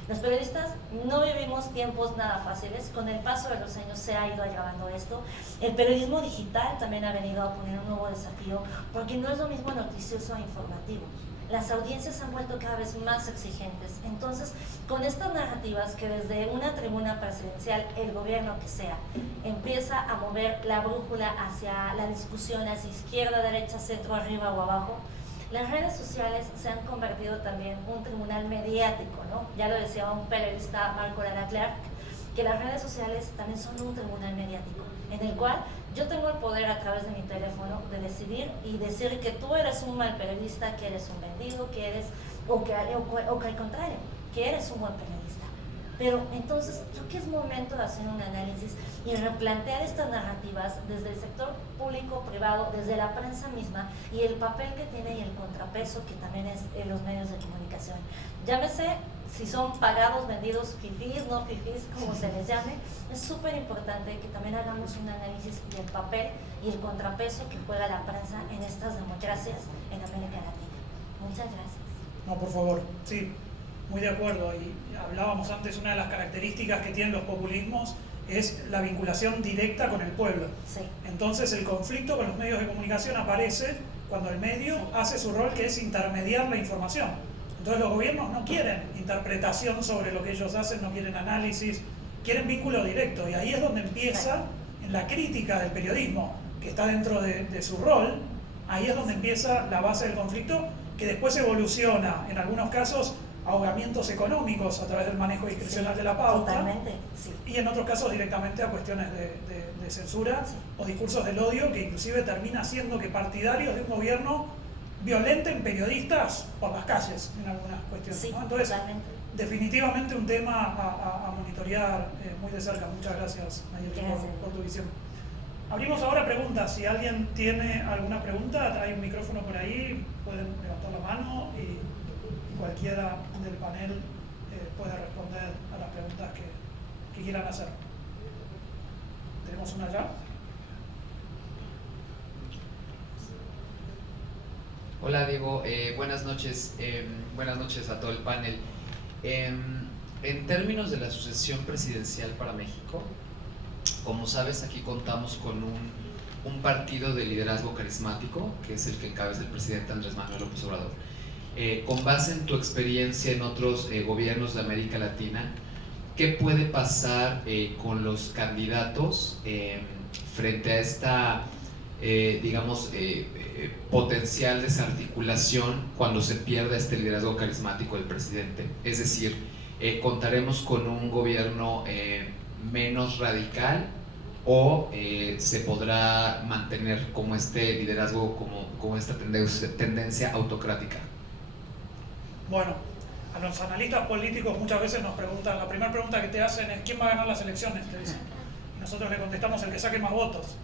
Los periodistas no vivimos tiempos nada fáciles, con el paso de los años se ha ido agravando esto. El periodismo digital también ha venido a poner un nuevo desafío, porque no es lo mismo noticioso a informativo. Las audiencias se han vuelto cada vez más exigentes. Entonces, con estas narrativas que desde una tribuna presidencial, el gobierno que sea, empieza a mover la brújula hacia la discusión, hacia izquierda, derecha, centro, arriba o abajo, las redes sociales se han convertido también en un tribunal mediático, ¿no? Ya lo decía un periodista, Marco Lara Clark, que las redes sociales también son un tribunal mediático, en el cual yo tengo el poder a través de mi teléfono de decidir y decir que tú eres un mal periodista, que eres un vendido, que eres, o que al contrario, que eres un buen periodista. Pero entonces creo que es momento de hacer un análisis y replantear estas narrativas desde el sector público, privado, desde la prensa misma y el papel que tiene y el contrapeso que también es en los medios de comunicación. Llámese si son pagados, vendidos, fifís, no fifís, como se les llame, es súper importante que también hagamos un análisis del papel y el contrapeso que juega la prensa en estas democracias en América Latina. Muchas gracias. No, por favor, sí, muy de acuerdo. Y hablábamos antes, una de las características que tienen los populismos es la vinculación directa con el pueblo. Sí. Entonces el conflicto con los medios de comunicación aparece cuando el medio hace su rol, que es intermediar la información. Entonces los gobiernos no quieren interpretación sobre lo que ellos hacen, no quieren análisis, quieren vínculo directo. Y ahí es donde empieza, en la crítica del periodismo, que está dentro de su rol, ahí es donde empieza la base del conflicto, que después evoluciona, en algunos casos, ahogamientos económicos a través del manejo discrecional de la pauta. Totalmente, sí. Y en otros casos directamente a cuestiones de censura o discursos del odio, que inclusive termina haciendo que partidarios de un gobierno violenten periodistas por las calles en algunas cuestiones. Sí, ¿no? Entonces, totalmente. definitivamente un tema a monitorear muy de cerca. Muchas gracias, Nayeli, por tu visión. Abrimos ahora preguntas. Si alguien tiene alguna pregunta, hay un micrófono por ahí, pueden levantar la mano y cualquiera del panel puede responder a las preguntas que quieran hacer. ¿Tenemos una ya? Hola Diego, buenas noches a todo el panel. En términos de la sucesión presidencial para México, como sabes, aquí contamos con un partido de liderazgo carismático, que es el que encabeza el presidente Andrés Manuel López Obrador. Con base en tu experiencia en otros gobiernos de América Latina, ¿qué puede pasar con los candidatos frente a esta, potencial desarticulación cuando se pierda este liderazgo carismático del presidente? Es decir, ¿contaremos con un gobierno menos radical o se podrá mantener como este liderazgo, como esta tendencia autocrática? Bueno, a los analistas políticos muchas veces nos preguntan, la primera pregunta que te hacen es ¿quién va a ganar las elecciones? Te dicen. Y nosotros le contestamos el que saque más votos.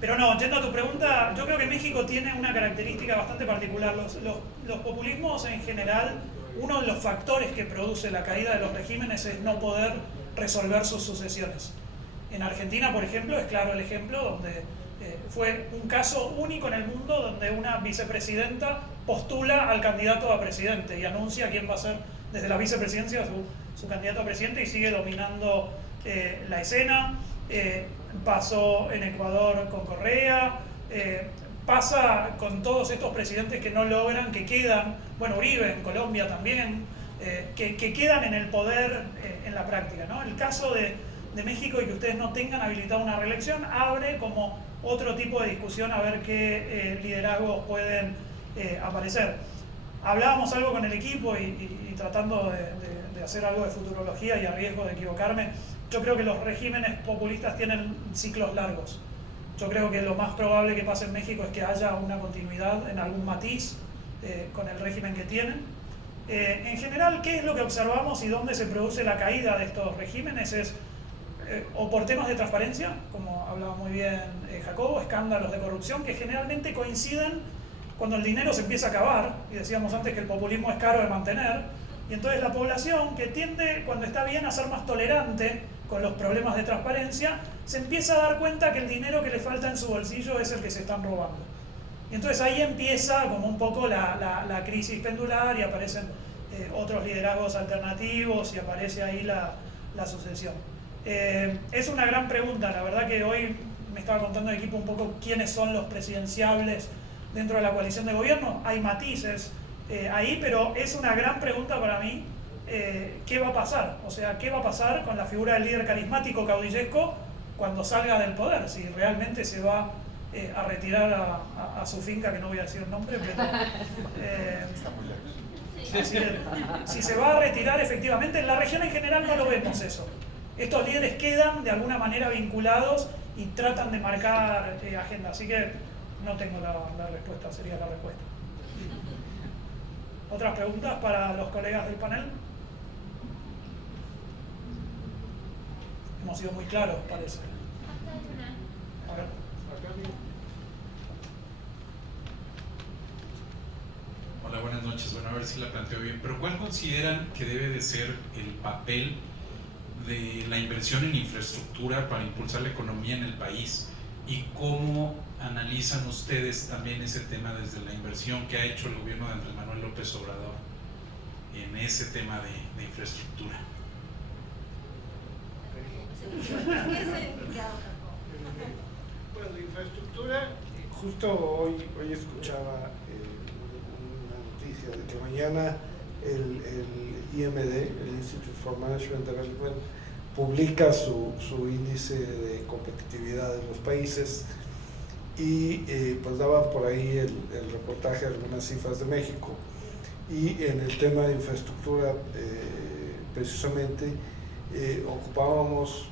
Pero no, yendo a tu pregunta, yo creo que México tiene una característica bastante particular. Los populismos en general, uno de los factores que produce la caída de los regímenes es no poder resolver sus sucesiones. En Argentina, por ejemplo, es claro el ejemplo donde fue un caso único en el mundo donde una vicepresidenta postula al candidato a presidente y anuncia quién va a ser desde la vicepresidencia su candidato a presidente y sigue dominando la escena. Pasó en Ecuador con Correa, pasa con todos estos presidentes que no logran, que quedan, bueno, Uribe en Colombia también, que quedan en el poder en la práctica, ¿no? El caso de México y que ustedes no tengan habilitada una reelección abre como otro tipo de discusión a ver qué liderazgos pueden aparecer. Hablábamos algo con el equipo y tratando de hacer algo de futurología y a riesgo de equivocarme, yo creo que los regímenes populistas tienen ciclos largos. Yo creo que lo más probable que pase en México es que haya una continuidad en algún matiz con el régimen que tienen. En general, ¿qué es lo que observamos y dónde se produce la caída de estos regímenes? Es o por temas de transparencia, como hablaba muy bien Jacobo, escándalos de corrupción que generalmente coinciden cuando el dinero se empieza a acabar, y decíamos antes que el populismo es caro de mantener, y entonces la población que tiende, cuando está bien, a ser más tolerante con los problemas de transparencia, se empieza a dar cuenta que el dinero que le falta en su bolsillo es el que se están robando. Y entonces ahí empieza como un poco la crisis pendular y aparecen otros liderazgos alternativos y aparece ahí la sucesión. Es una gran pregunta, la verdad que hoy me estaba contando el equipo un poco quiénes son los presidenciables dentro de la coalición de gobierno, hay matices ahí, pero es una gran pregunta para mí, ¿qué va a pasar? O sea, ¿qué va a pasar con la figura del líder carismático caudillesco cuando salga del poder? Si realmente se va a retirar a su finca, que no voy a decir el nombre, pero si se va a retirar efectivamente, en la región en general no lo vemos eso. Estos líderes quedan de alguna manera vinculados y tratan de marcar agenda, así que no tengo la respuesta, sería la respuesta. ¿Otras preguntas para los colegas del panel? Hemos sido muy claros, parece. A ver. Hola, buenas noches. Bueno, a ver si la planteo bien. Pero ¿cuál consideran que debe de ser el papel de la inversión en infraestructura para impulsar la economía en el país? ¿Y cómo analizan ustedes también ese tema desde la inversión que ha hecho el gobierno de Andrés Manuel López Obrador en ese tema de infraestructura? Bueno, la infraestructura, justo hoy escuchaba una noticia de que mañana el IMD, el Institute for Management Development, publica su índice de competitividad de los países y pues daban por ahí el reportaje de algunas cifras de México y en el tema de infraestructura precisamente ocupábamos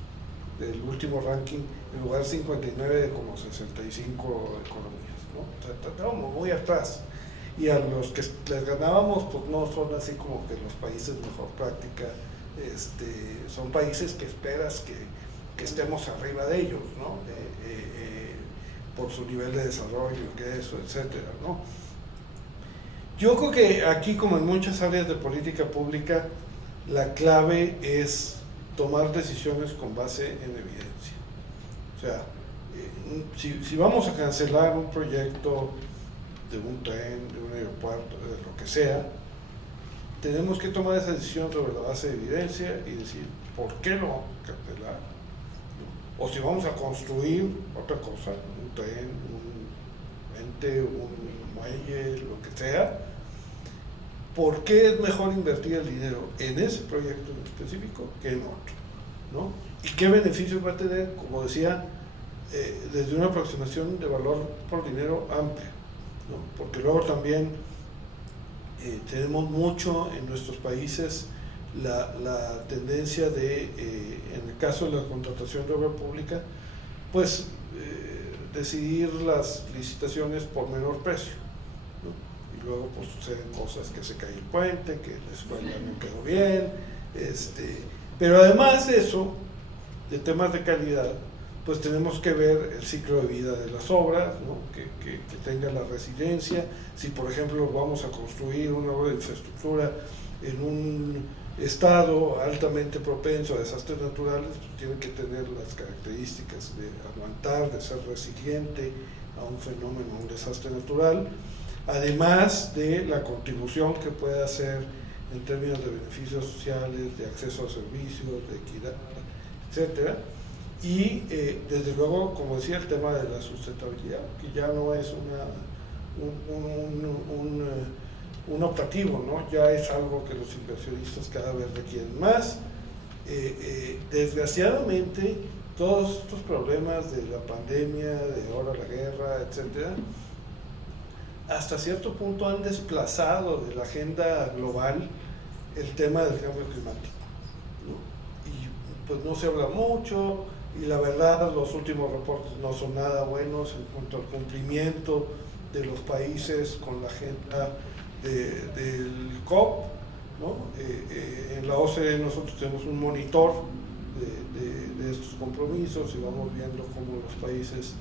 el último ranking en lugar 59 de como 65 economías, ¿no? O sea, estábamos muy atrás. Y a los que les ganábamos, pues no son así como que los países mejor práctica, son países que esperas que estemos arriba de ellos, ¿no? Por su nivel de desarrollo, ingreso, etcétera, ¿no? Yo creo que aquí, como en muchas áreas de política pública, la clave es tomar decisiones con base en evidencia. O sea, si vamos a cancelar un proyecto de un tren, de un aeropuerto, de lo que sea, tenemos que tomar esa decisión sobre la base de evidencia y decir por qué lo vamos a cancelar, ¿no? O si vamos a construir otra cosa, un tren, un ente, un muelle, lo que sea, ¿por qué es mejor invertir el dinero en ese proyecto en específico que en otro, ¿no? ¿Y qué beneficios va a tener? Como decía, desde una aproximación de valor por dinero amplia, ¿no? Porque luego también tenemos mucho en nuestros países la tendencia de, en el caso de la contratación de obra pública, pues decidir las licitaciones por menor precio, ¿no? Y luego pues suceden cosas, que se cae el puente, que la escuela no quedó bien, pero además de eso, de temas de calidad, pues tenemos que ver el ciclo de vida de las obras, ¿no? que tenga la resiliencia. Si por ejemplo vamos a construir una obra de infraestructura en un estado altamente propenso a desastres naturales, pues tiene que tener las características de aguantar, de ser resiliente a un fenómeno, a un desastre natural, además de la contribución que puede hacer en términos de beneficios sociales, de acceso a servicios, de equidad, etcétera. Y desde luego, como decía, el tema de la sustentabilidad, que ya no es un optativo, ¿no? Ya es algo que los inversionistas cada vez requieren más. Desgraciadamente, todos estos problemas de la pandemia, de ahora la guerra, etcétera, hasta cierto punto han desplazado de la agenda global el tema del cambio climático, ¿no? Y pues no se habla mucho, y la verdad los últimos reportes no son nada buenos en cuanto al cumplimiento de los países con la agenda del COP, ¿no? En la OCDE nosotros tenemos un monitor de estos compromisos y vamos viendo cómo los países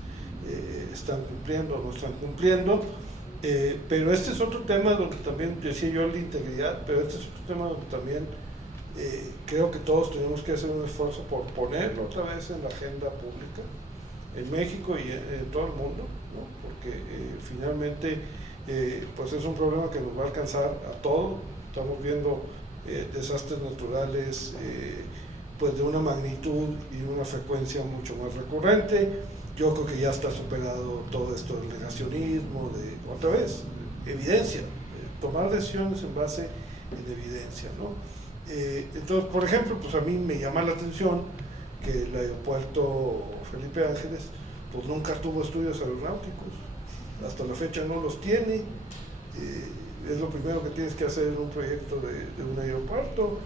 están cumpliendo o no están cumpliendo, pero este es otro tema donde también, decía yo, la integridad, pero este es otro tema donde también creo que todos tenemos que hacer un esfuerzo por ponerlo otra vez en la agenda pública, en México y en todo el mundo, ¿no? Porque finalmente pues es un problema que nos va a alcanzar a todos. Estamos viendo desastres naturales pues de una magnitud y una frecuencia mucho más recurrente. Yo creo que ya está superado todo esto del negacionismo, de otra vez, evidencia, tomar decisiones en base en evidencia, ¿no? Entonces, por ejemplo, pues a mí me llama la atención que el aeropuerto Felipe Ángeles pues nunca tuvo estudios aeronáuticos, hasta la fecha no los tiene. Es lo primero que tienes que hacer en un proyecto de un aeropuerto.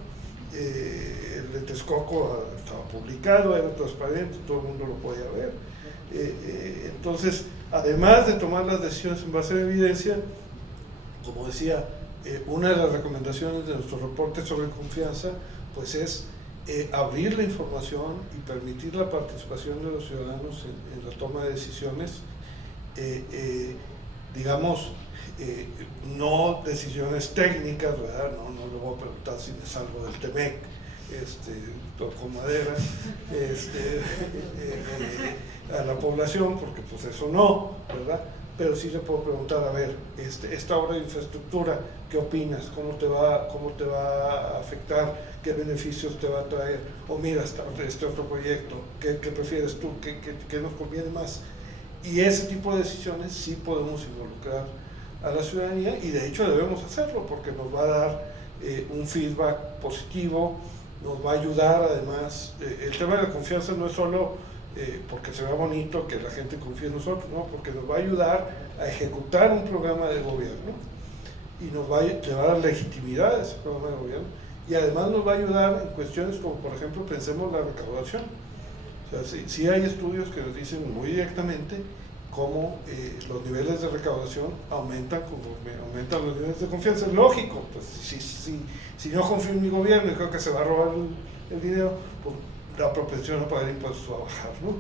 El de Texcoco estaba publicado, era transparente, todo el mundo lo podía ver. Entonces, además de tomar las decisiones en base a evidencia, como decía, una de las recomendaciones de nuestro reporte sobre confianza pues es abrir la información y permitir la participación de los ciudadanos en la toma de decisiones, digamos, no decisiones técnicas, ¿verdad? No le voy a preguntar si me salgo del TEMEC, toco madera, a la población, porque pues eso no, ¿verdad? Pero sí le puedo preguntar, a ver, esta obra de infraestructura, ¿qué opinas? ¿Cómo te va a afectar? ¿Qué beneficios te va a traer? O mira, este otro proyecto, ¿qué prefieres tú? ¿Qué nos conviene más? Y ese tipo de decisiones sí podemos involucrar a la ciudadanía, y de hecho debemos hacerlo, porque nos va a dar un feedback positivo, nos va a ayudar además. El tema de la confianza no es solo porque se vea bonito que la gente confíe en nosotros, ¿no? Porque nos va a ayudar a ejecutar un programa de gobierno y nos va a dar legitimidad a ese programa de gobierno, y además nos va a ayudar en cuestiones como, por ejemplo, pensemos la recaudación. O sea, sí hay estudios que nos dicen muy directamente cómo los niveles de recaudación aumentan conforme aumentan los niveles de confianza. Es lógico, pues si no confío en mi gobierno y creo que se va a robar el dinero, pues la propensión a pagar impuestos va a bajar, ¿no?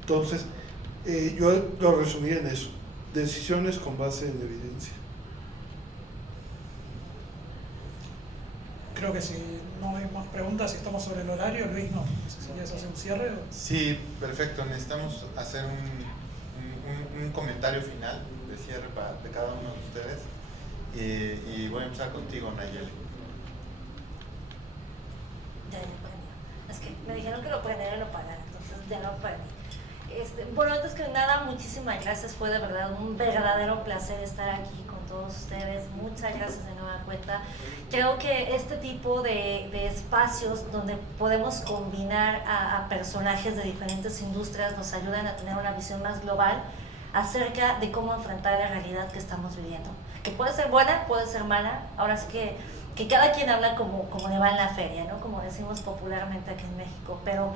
Entonces, yo lo resumí en eso: decisiones con base en evidencia. Creo que si no hay más preguntas, si estamos sobre el horario, Luis, no sé si quieres hacer un cierre. Sí, perfecto. Necesitamos hacer un comentario final de cierre de cada uno de ustedes. Y voy a empezar contigo, Nayeli. Ya aprendí. Es que me dijeron que lo prendiera y lo pagara, entonces ya lo aprendí. Bueno, antes que nada, muchísimas gracias. Fue de verdad un verdadero placer estar aquí con todos ustedes. Muchas gracias de nueva cuenta. Creo que este tipo de espacios donde podemos combinar a personajes de diferentes industrias nos ayudan a tener una visión más global acerca de cómo enfrentar la realidad que estamos viviendo. Que puede ser buena, puede ser mala. Ahora sí que cada quien habla como le va en la feria, ¿no? Como decimos popularmente aquí en México. Pero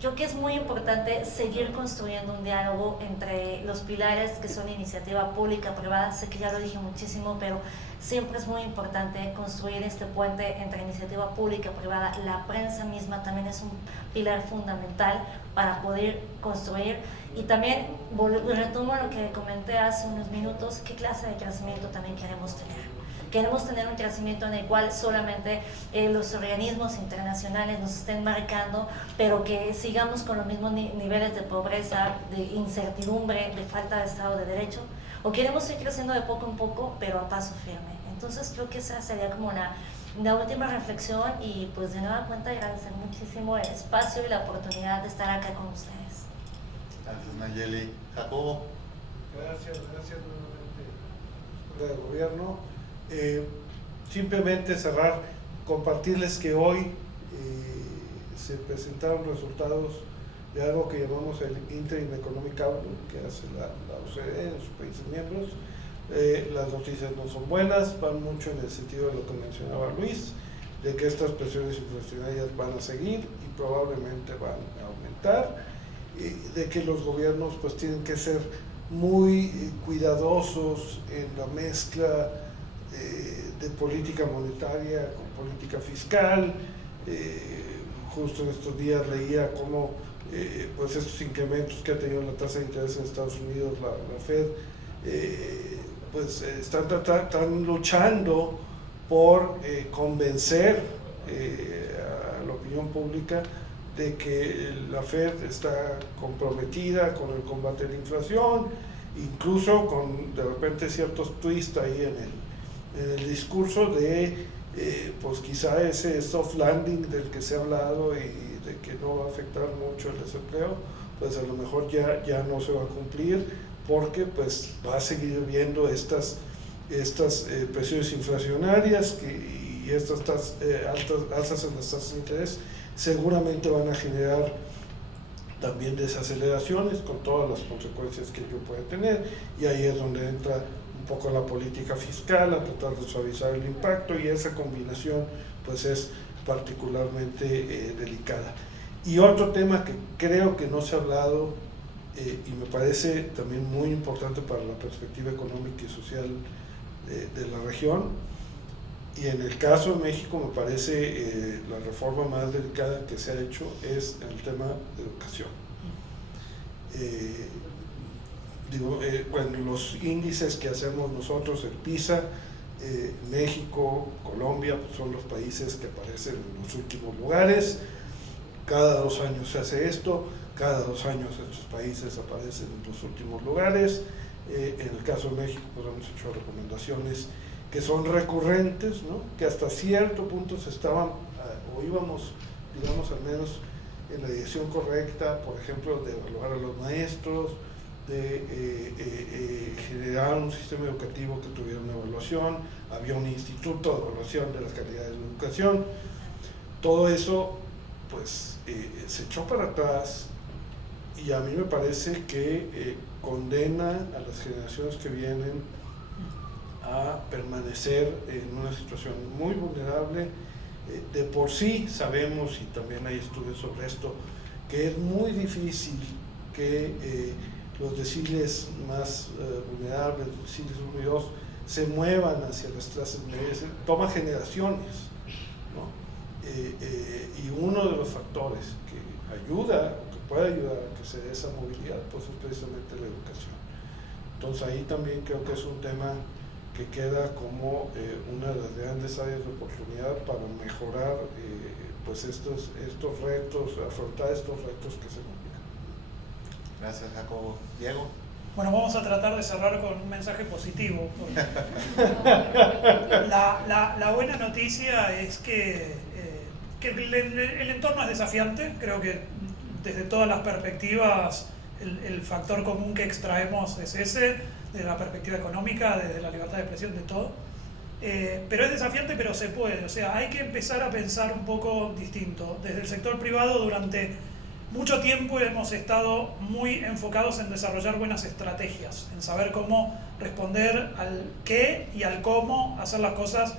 creo que es muy importante seguir construyendo un diálogo entre los pilares que son iniciativa pública-privada. Sé que ya lo dije muchísimo, pero siempre es muy importante construir este puente entre iniciativa pública-privada. La prensa misma también es un pilar fundamental para poder construir. Y también retomo lo que comenté hace unos minutos: qué clase de crecimiento también queremos tener. Queremos tener un crecimiento en el cual solamente los organismos internacionales nos estén marcando, pero que sigamos con los mismos niveles de pobreza, de incertidumbre, de falta de Estado de Derecho, o queremos ir creciendo de poco en poco, pero a paso firme. Entonces creo que esa sería como la última reflexión, y pues de nueva cuenta agradecer muchísimo el espacio y la oportunidad de estar acá con ustedes. Gracias, Nayeli. Jacobo. Gracias nuevamente, del gobierno. Simplemente cerrar, compartirles que hoy se presentaron resultados de algo que llamamos el Interim Economic Outlook, que hace la OCDE en sus países miembros. Las noticias no son buenas, van mucho en el sentido de lo que mencionaba Luis, de que estas presiones inflacionarias van a seguir y probablemente van a aumentar, de que los gobiernos pues tienen que ser muy cuidadosos en la mezcla de política monetaria con política fiscal. Justo en estos días leía cómo pues estos incrementos que ha tenido la tasa de interés en Estados Unidos, la Fed, pues están luchando por convencer a la opinión pública de que la Fed está comprometida con el combate a la inflación, incluso con de repente ciertos twists ahí en el discurso de pues quizá ese soft landing del que se ha hablado y de que no va a afectar mucho el desempleo, pues a lo mejor ya no se va a cumplir, porque pues va a seguir viendo estas presiones inflacionarias y estas alzas en las tasas de interés seguramente van a generar también desaceleraciones con todas las consecuencias que ello puede tener, y ahí es donde entra un poco la política fiscal a tratar de suavizar el impacto, y esa combinación pues es particularmente delicada. Y otro tema que creo que no se ha hablado y me parece también muy importante para la perspectiva económica y social de la región, y en el caso de México me parece la reforma más delicada que se ha hecho es el tema de educación. Bueno, los índices que hacemos nosotros, el PISA, México, Colombia, pues son los países que aparecen en los últimos lugares. Cada 2 años se hace esto, cada 2 años estos países aparecen en los últimos lugares. En el caso de México, pues hemos hecho recomendaciones que son recurrentes, ¿no? Que hasta cierto punto se estaban, o íbamos, digamos, al menos en la dirección correcta, por ejemplo, de evaluar a los maestros, de generar un sistema educativo que tuviera una evaluación, había un instituto de evaluación de las calidades de la educación. Todo eso, pues, se echó para atrás, y a mí me parece que condena a las generaciones que vienen a permanecer en una situación muy vulnerable. De por sí sabemos, y también hay estudios sobre esto, que es muy difícil que los deciles más vulnerables, los deciles 1 y 2, se muevan hacia las clases medias. Toma generaciones, ¿no? Y uno de los factores que ayuda, que puede ayudar a que se dé esa movilidad, pues es precisamente la educación. Entonces ahí también creo que es un tema que queda como una de las grandes áreas de oportunidad para mejorar pues estos retos, afrontar estos retos que se nos vienen. Gracias, Jacobo. Diego. Bueno, vamos a tratar de cerrar con un mensaje positivo. La buena noticia es que el entorno es desafiante. Creo que desde todas las perspectivas el factor común que extraemos es ese, desde la perspectiva económica, desde la libertad de expresión, de todo. Pero es desafiante, pero se puede. O sea, hay que empezar a pensar un poco distinto. Desde el sector privado durante mucho tiempo hemos estado muy enfocados en desarrollar buenas estrategias, en saber cómo responder al qué y al cómo hacer las cosas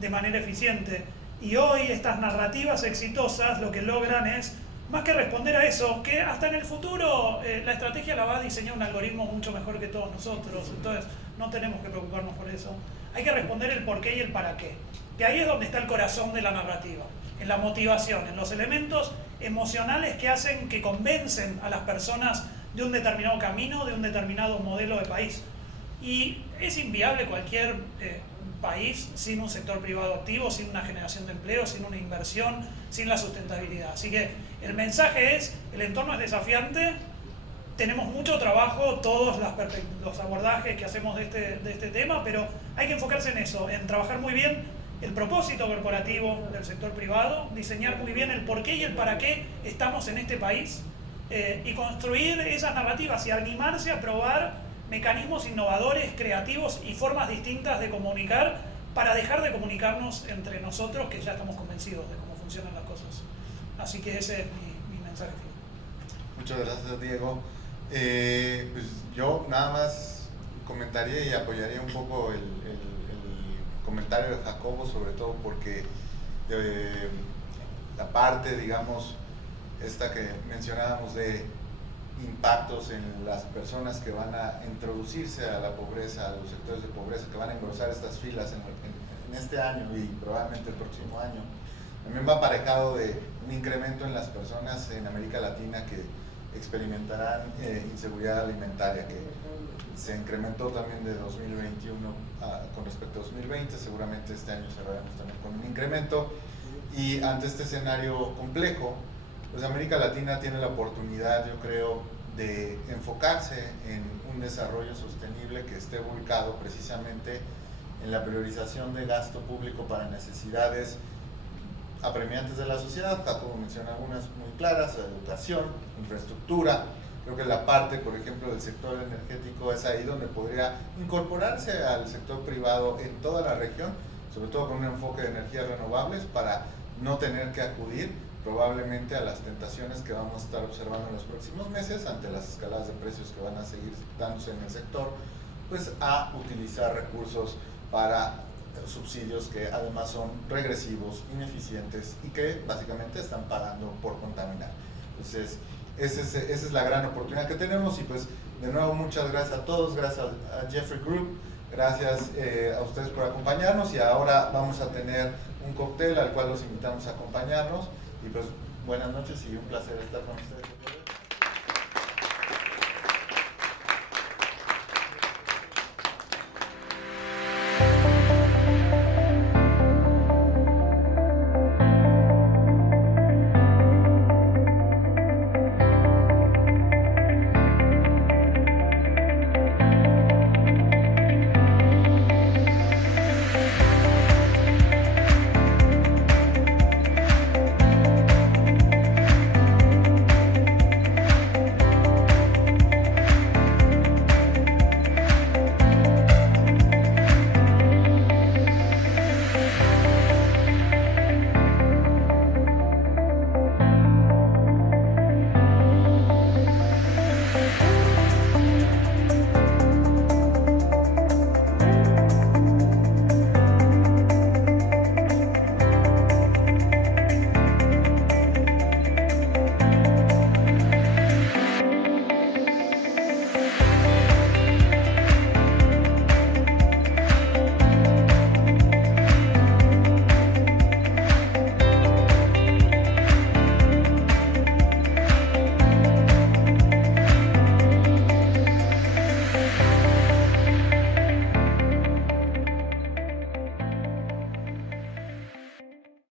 de manera eficiente. Y hoy estas narrativas exitosas lo que logran es, más que responder a eso, que hasta en el futuro la estrategia la va a diseñar un algoritmo mucho mejor que todos nosotros, entonces no tenemos que preocuparnos por eso. Hay que responder el por qué y el para qué, que ahí es donde está el corazón de la narrativa, en la motivación, en los elementos emocionales que hacen, que convencen a las personas de un determinado camino, de un determinado modelo de país. Y es inviable cualquier país sin un sector privado activo, sin una generación de empleo, sin una inversión, sin la sustentabilidad. Así que el mensaje es, el entorno es desafiante, tenemos mucho trabajo, todos los abordajes que hacemos de este tema, pero hay que enfocarse en eso, en trabajar muy bien el propósito corporativo del sector privado, diseñar muy bien el por qué y el para qué estamos en este país y construir esas narrativas y animarse a probar mecanismos innovadores, creativos y formas distintas de comunicar para dejar de comunicarnos entre nosotros, que ya estamos convencidos de cómo funcionan las cosas. Así que ese es mi mensaje final. Muchas gracias, Diego. Pues yo nada más comentaría y apoyaría un poco el comentario de Jacobo, sobre todo porque la parte, digamos, esta que mencionábamos de impactos en las personas que van a introducirse a la pobreza, a los sectores de pobreza, que van a engrosar estas filas en este año y probablemente el próximo año, también va aparejado de un incremento en las personas en América Latina que experimentarán inseguridad alimentaria, que se incrementó también de 2021 con respecto a 2020, seguramente este año cerraremos también con un incremento, y ante este escenario complejo, pues América Latina tiene la oportunidad, yo creo, de enfocarse en un desarrollo sostenible que esté volcado precisamente en la priorización de gasto público para necesidades apremiantes de la sociedad. Jacobo menciona algunas muy claras: educación, infraestructura. Creo que la parte, por ejemplo, del sector energético es ahí donde podría incorporarse al sector privado en toda la región, sobre todo con un enfoque de energías renovables, para no tener que acudir probablemente a las tentaciones que vamos a estar observando en los próximos meses ante las escaladas de precios que van a seguir dándose en el sector, pues a utilizar recursos para subsidios que además son regresivos, ineficientes y que básicamente están pagando por contaminar. Entonces, esa es la gran oportunidad que tenemos. Y pues de nuevo muchas gracias a todos, gracias a Jeffrey Group, gracias a ustedes por acompañarnos, y ahora vamos a tener un cóctel al cual los invitamos a acompañarnos. Y pues buenas noches y un placer estar con ustedes.